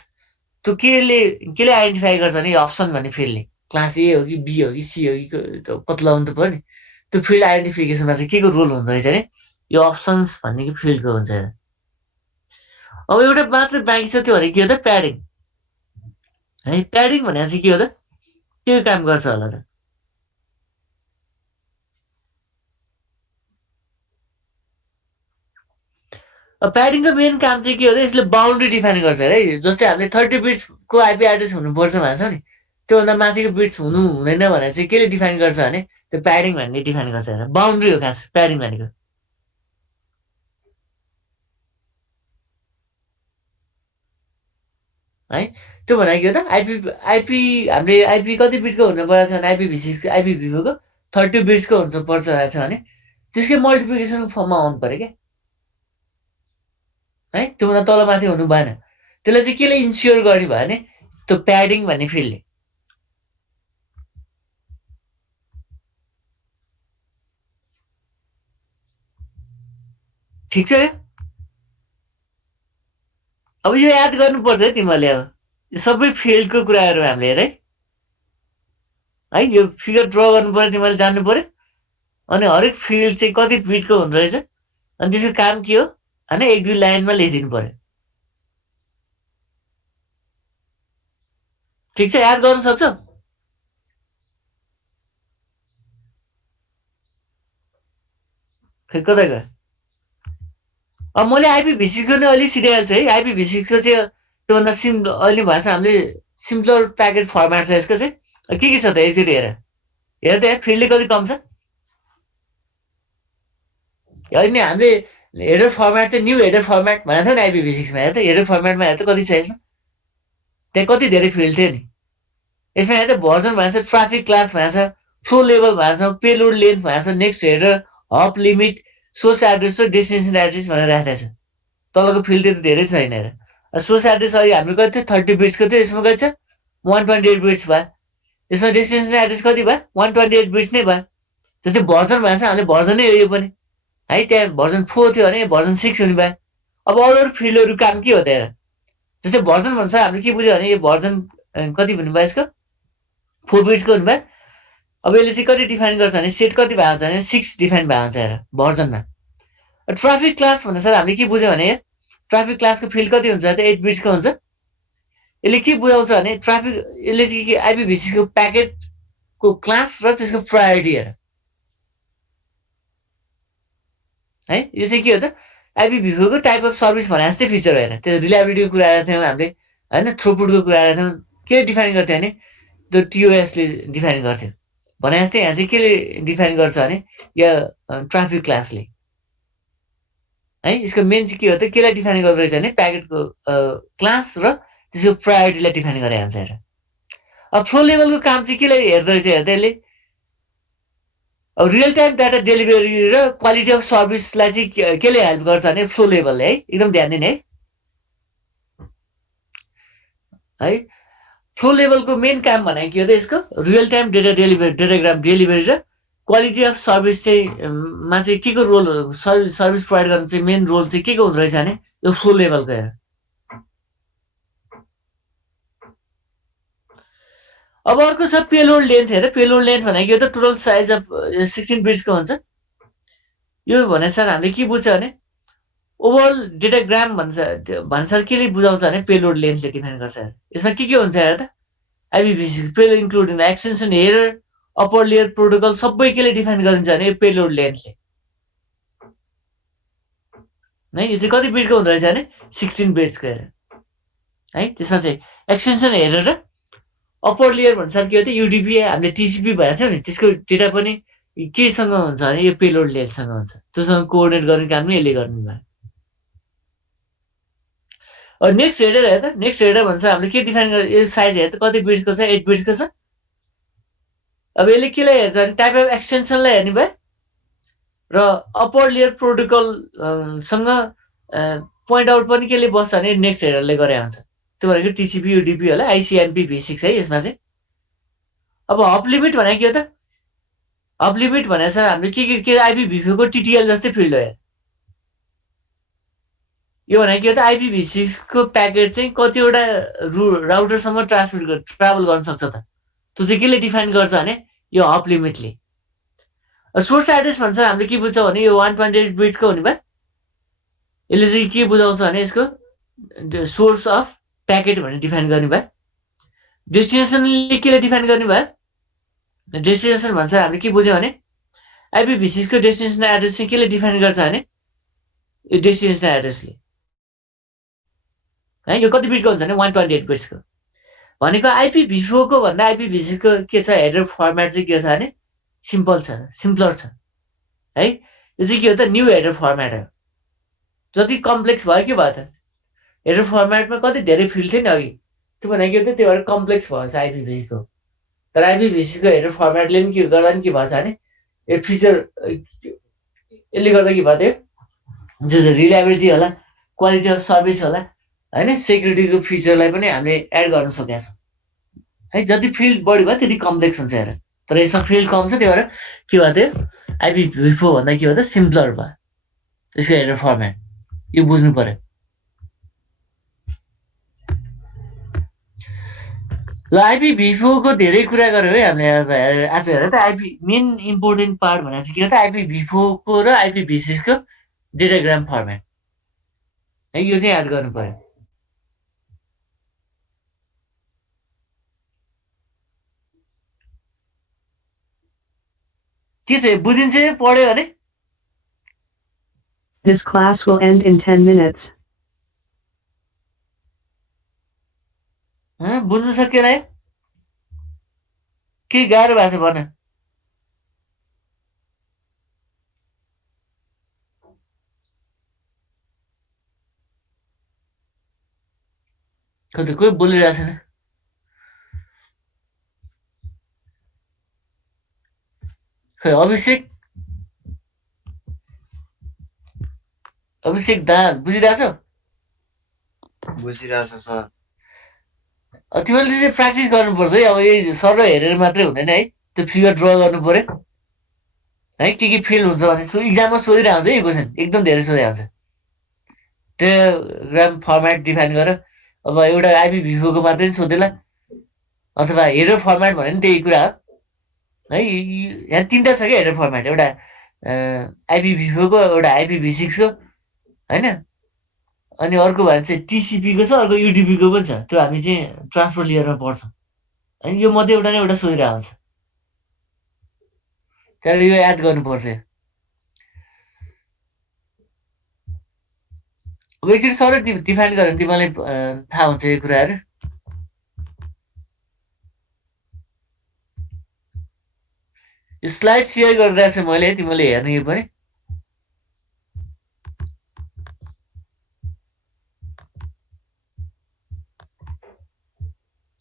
त्यो केले आइडेन्टिफाई गर्छ भने यो अप्सन भन्ने फिल्डले क्लास ए हो कि बी हो कि सी हो कि कति लगाउनु त पर्यो नि त्यो फिल्ड आइडेन्टिफिकेसनमा चाहिँ के को रोल हुँदो रहेछ भने यो अप्सन्स भन्ने कि फिल्डको हुन्छ अब एउटा मात्र बाँकी छ त्यो भनेको के हो त प्याडिङ है प्याडिङ भनेको चाहिँ के हो त के काम गर्छ होला त प्याडिङको मेन काम चाहिँ के हो त यसले बााउन्ड्री डिफाइन गर्छ है जस्तै हामीले 30 बिट्सको आइपी एड्रेस हुनुपर्छ भन्छौँ नि त्योभन्दा माथिको बिट्स हुनु हुँदैन भनेर चाहिँ केले डिफाइन गर्छ भने त्यो प्याडिङ भन्ने डिफाइन गर्छ बााउन्ड्री हो खास प्याडिङ भनेको है त्यो भनेको के हो त आइपी हामीले आइपी कति बिटको हुनु पर्छ भने आइपी6 आइपी भिभोको 30 बिट्सको हुन्छ पर्छ भने त्यसकै मल्टिप्लिकेसनको फर्ममा आउनु पर्यो क्या है त्योभन्दा तलमाथि हुनु भएन त्यसलाई चाहिँ केले इन्स्योर गर्ने भयो भने त्यो प्याडिङ भन्ने फिल्डले ठिक छ अब यो याद गर्नुपर्छ है तिमीहरूले अब सबै फिल्डको कुराहरू हामीले हेर है यो फिगर ड्र गर्नु पर्यो तिमीहरूले जान्नु पर्यो अनि हरेक फिल्ड चाहिँ कति बिटको हुँदो रहेछ अनि त्यसको काम के हो होइन 1-2 लाइनमा लेखिदिनु पर्यो ठिक छ याद गर्न सक्छौ कता गयो अब मैले आइपी6 नै अलि सिरियल छ है आइपी6 चाहिँ त्योभन्दा अहिले भएको छ हामीले सिम्पलर प्याकेट फर्मेट छ यसको चाहिँ के छ त एकचोटि हेर त फिल्डले कति कम छ होइन हामीले हेडर फर्मेट चाहिँ न्यू हेडर फर्मेट भनेको थियो नि आइपी6 मा हेर त हेडर फर्मेटमा हेर त कति छ यसमा त्यहाँ कति धेरै फिल्ड थियो नि यसमा हेर त भर्जन भनेको छ ट्राफिक क्लास भनेको छ फ्लो लेभल भनेको छ पेलोड लेन्थ भनेको छ नेक्स्ट हेडर हप लिमिट सोर्स एड्रेस र डेस्टिनेसन एड्रेस भनेर राखेको छ तलको फिल्ड त धेरै छैन हेर सोर्स एड्रेस अहिले हाम्रो कति थियो 30 बिट्सको थियो यसमा कति छ 128 बिट्स भयो यसमा डेस्टिनेसन एड्रेस कति भयो 128 बिट्स नै भयो जस्तै भर्जन भनेको छ हामीले भर्जनै हो यो पनि है त्यहाँ भर्जन 4 थियो भने भर्जन 6 हुने भयो अब अरू फिल्डहरू काम के हो त हेर जस्तै भर्जन भन्छ हामीले के बुझ्यो भने यो भर्जन कति भन्नुभयो यसको 4 बिट्सको हुनुभयो अब यसले चाहिँ कति डिफाइन गर्छ भने सेट कति भएको हुन्छ भने 6 डिफाइन भएको हुन्छ हेर भर्जनमा ट्राफिक क्लास भन्ने सर हामीले के बुझ्यो भने ट्राफिक क्लासको फिल्ड कति हुन्छ त 8 बिट्सको हुन्छ यसले के बुझाउँछ भने ट्राफिक यसले चाहिँ के आइपी6 को प्याकेटको क्लास र त्यसको प्रायोरिटी हेर है यो चाहिँ के हो त आइपी5 को टाइप अफ सर्भिस भने जस्तै फिचर हेर त्यो रिलायबिलिटीको कुरा गरेका थियौँ हामीले होइन थ्रुपुटको कुरा गरेका थियौँ के डिफाइन गर्थ्यो भने त्यो टिओएसले डिफाइन गर्थ्यो भने जस्तै यहाँ चाहिँ केले डिफाइन गर्छ भने या ट्राफिक क्लासले है यसको मेन चाहिँ के हो त केलाई डिफाइन गर्दो रहेछ भने प्याकेटको क्लास र त्यसको प्रायोरिटीलाई डिफाइन गरे हुन्छ हेर अब फ्लो लेभलको काम चाहिँ केलाई हेर्दो रहेछ हेर त्यसले अब रियल टाइम डाटा डेलिभरी र क्वालिटी अफ सर्भिसलाई चाहिँ केले हेल्प गर्छ भने फ्लो लेभलले है एकदम ध्यान दिने है फ्लो लेभलको मेन काम भनेको के हो त यसको रियल टाइम डेटाग्राम डेलिभरी र क्वालिटी अफ सर्भिस चाहिँ मा चाहिँ के को रोल सर्भिस प्रोभाइड गर्न चाहिँ मेन रोल चाहिँ के को हुँदो रहेछ भने यो फ्लो लेभलको हेर अब अर्को छ पेलोड लेन्थ हेर पेलोड लेन्थ भनेको के हो त टोटल साइज अफ 16 बिट्सको हुन्छ यो भने सर हामीले के बुझ्छ भने ओभरअल डेटाग्राम भन्छ केले बुझाउँछ भने पेलोड लेन्थले डिफाइन गर्छ यसमा के हुन्छ हेर त IP payload including extension header upper layer protocol सबै केले डिफाइन गरिन्छ भने यो पेलोड लेन्थले है यो चाहिँ कति बिटको हुँदो रहेछ भने 16 बिट्सको हेर है त्यसमा चाहिँ एक्सटेन्सन हेडर र अप्पर लेयर भन्छ के हो त युडीपी हामीले टिसीपी भएको थियो नि त्यसको डेटा पनि केसँग हुन्छ भने यो पेलोड लेन्थसँग हुन्छ त्योसँग कोअर्डिनेट गर्ने काम नै यसले गर्नु भयो नेक्स्ट हेडर हेर त नेक्स्ट हेडर भन्छ हामीले के डिफाइन गर्छ यो साइज हेर त कति बिट्सको छ 8 बिट्सको छ अब यसले केलाई हेर्छ भने टाइप अफ एक्सटेन्सनलाई हेर्ने भयो र अप्पर लेयर प्रोटोकल सँग पोइन्ट आउट पनि केले बस्छ भने नेक्स्ट हेडरले गरे हुन्छ त्यो भनेको टिसीपी युडीपी होला आइसिएमपी v6 है यसमा चाहिँ अब हप लिमिट भनेको के हो त हप लिमिट भनेको छ हामीले के आइपी को टिटिएल जस्तै फिल्ड हो यार यो भनेको के हो त आइपी को प्याकेट चाहिँ कतिवटा राउटरसम्म ट्राभल गर्न सक्छ त त्यो चाहिँ केले डिफाइन गर्छ भने यो हप लिमिटले सोर्स एड्रेस भन्छ हामीले के बुझ्छ भने यो 128 बिट्सको हुने भयो यसले चाहिँ के बुझाउँछ भने यसको सोर्स अफ प्याकेट भनेर डिफाइन गर्ने भयो डेस्टिनेसनले केले डिफाइन गर्ने भयो डेस्टिनेसन भन्छ हामीले के बुझ्यौँ भने आइपी को डेस्टिनेसन एड्रेस चाहिँ केले डिफाइन गर्छ भने यो डेस्टिनेसन एड्रेसले है यो कति बिटको हुन्छ भने 128 बिट्सको भनेको आइपी को भन्दा आइपी को के छ हेडर फर्मेट चाहिँ के छ भने सिम्पलर छ है यो चाहिँ के हो त न्यू हेडर फर्मेट हो जति कम्प्लेक्स भयो के भयो त हेडर फर्मेटमा कति धेरै फिल्ड थियो नि अघि त्यो भनेको के हो त त्यो भएर कम्प्लेक्स भएछ आइपी को तर आइपी को हेडर फर्मेटले पनि के गर्दा पनि के भएछ भने यो फिचर यसले गर्दा के भयो त्यो जो रिलायबिलिटी होला क्वालिटी अफ सर्भिस होला हैन सेक्युरिटीको फिचरलाई पनि हामीले एड गर्न सकेका छौँ है जति फिल्ड बढी भयो त्यति कम्प्लेक्स हुन्छ हेर तर यसमा फिल्ड कम छ त्यही भएर के भयो त्यो आइपी भन्दा के हो त सिम्पलर भयो यसको हेडर फर्मेट यो बुझ्नु पर्यो ल आइपी को धेरै कुरा गर्यो है हामीले आज हेर त आइपी मेन इम्पोर्टेन्ट पार्ट भनेको चाहिँ के हो त आइपी को र आइपी को डेटाग्राम फर्मेट है यो चाहिँ याद गर्नु पर्यो के चाहिँ बुझिन्छ पढ्यो भने This class will end in 10 minutes. बुझ्नु सकेन है के गाह्रो भएको छ भन कोही बोलिरहेको छैन खै अभिषेक दाहाल बुझिरहेछौ बुझिरहेछ सर तिमीले चाहिँ प्र्याक्टिस गर्नुपर्छ है अब यही सर हेरेर मात्रै हुँदैन है त्यो फिगर ड्र गर्नु पर्यो है के फिल हुन्छ भने इक्जाममा सोधिरहेको हुन्छ है यो क्वेसन एकदम धेरै सोधिरहेको छ डेटाग्राम फर्मेट डिफाइन गर अब एउटा आइपी को मात्रै सोधेला अथवा हेडर फर्मेट भने नि त्यही कुरा हो है यहाँ तीनटा छ क्या हेडर फर्मेट एउटा आइपी को एउटा आइपी को हैन अनि अर्को भने चाहिँ टिसीपी को छ अर्को युडीपी को पनि छ त्यो हामी चाहिँ ट्रान्सपोर्ट लेयरमा पढ्छौँ अनि यो मध्ये एउटा न एउटा सोधिरहेको हुन्छ तर यो याद गर्नुपर्छ अब एकचोटि सर डिफाइन गर्यो भने तिमीलाई थाहा हुन्छ यो कुराहरू यो स्लाइड सेयर गरिरहेको छु मैले तिमीले हेर्ने यो पनि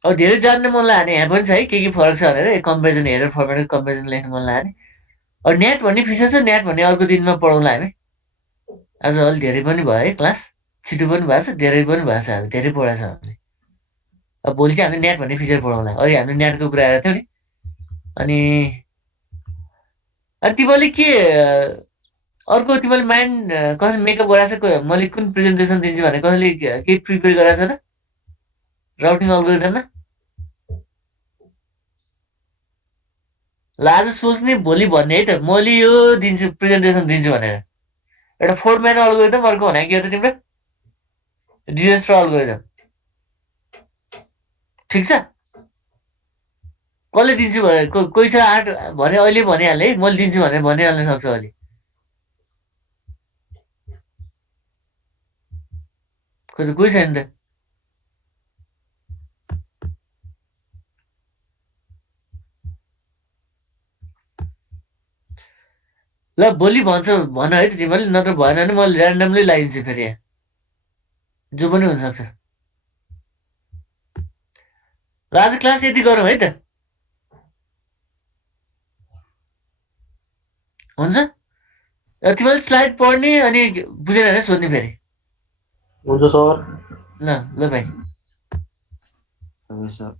अब धेरै जान्ने मन लाग्यो भने यहाँ पनि छ है के फरक छ भनेर कम्पेरिजन हेरेर फर्मेटको कम्पेरिजन लेख्न मन लाग्यो भने अब नेट भन्ने फिचर छ नेट भन्ने अर्को दिनमा पढाउँला हामी आज अलि धेरै पनि भयो है क्लास छिटो पनि भएको छ धेरै पनि भएको छ आज धेरै पढाएको छ हामीले अब भोलि चाहिँ हामीले नेट भन्ने फिचर पढाउँला अघि हामीले नेटको कुरा गरेको थियौँ नि अनि तिमीले के अर्को तिमीले माइन्ड कसैले मेकअप गराएको छ मैले कुन प्रेजेन्टेसन दिन्छु भने कसैले केही प्रिपेयर गराएको छ त राउटिङ अल्गोरिदममा ल आज सोच्ने भोलि भन्ने है त मैले यो दिन्छु प्रेजेन्टेसन दिन्छु भनेर एउटा 4 म्यान अल्गोरिदम अर्को भने के हो त तिम्रो डिजास्टर अल्गोरिदम ठिक छ कसले दिन्छु भने कोही छ आर्ट भने अहिले भनिहाले है मैले दिन्छु भनेर भनिहाल्न सक्छु अहिले कोही छैन त ल भोलि भन्छ भन है त तिमीले नत्र भएन भने मैले ऱ्यान्डमली लगाइदिन्छु फेरि यहाँ जो पनि हुनसक्छ ल आज क्लास यति गरौँ है त हुन्छ तिमीले स्लाइड पढ्ने अनि बुझेन भने सोध्ने फेरि हुन्छ सर ल भाइ सर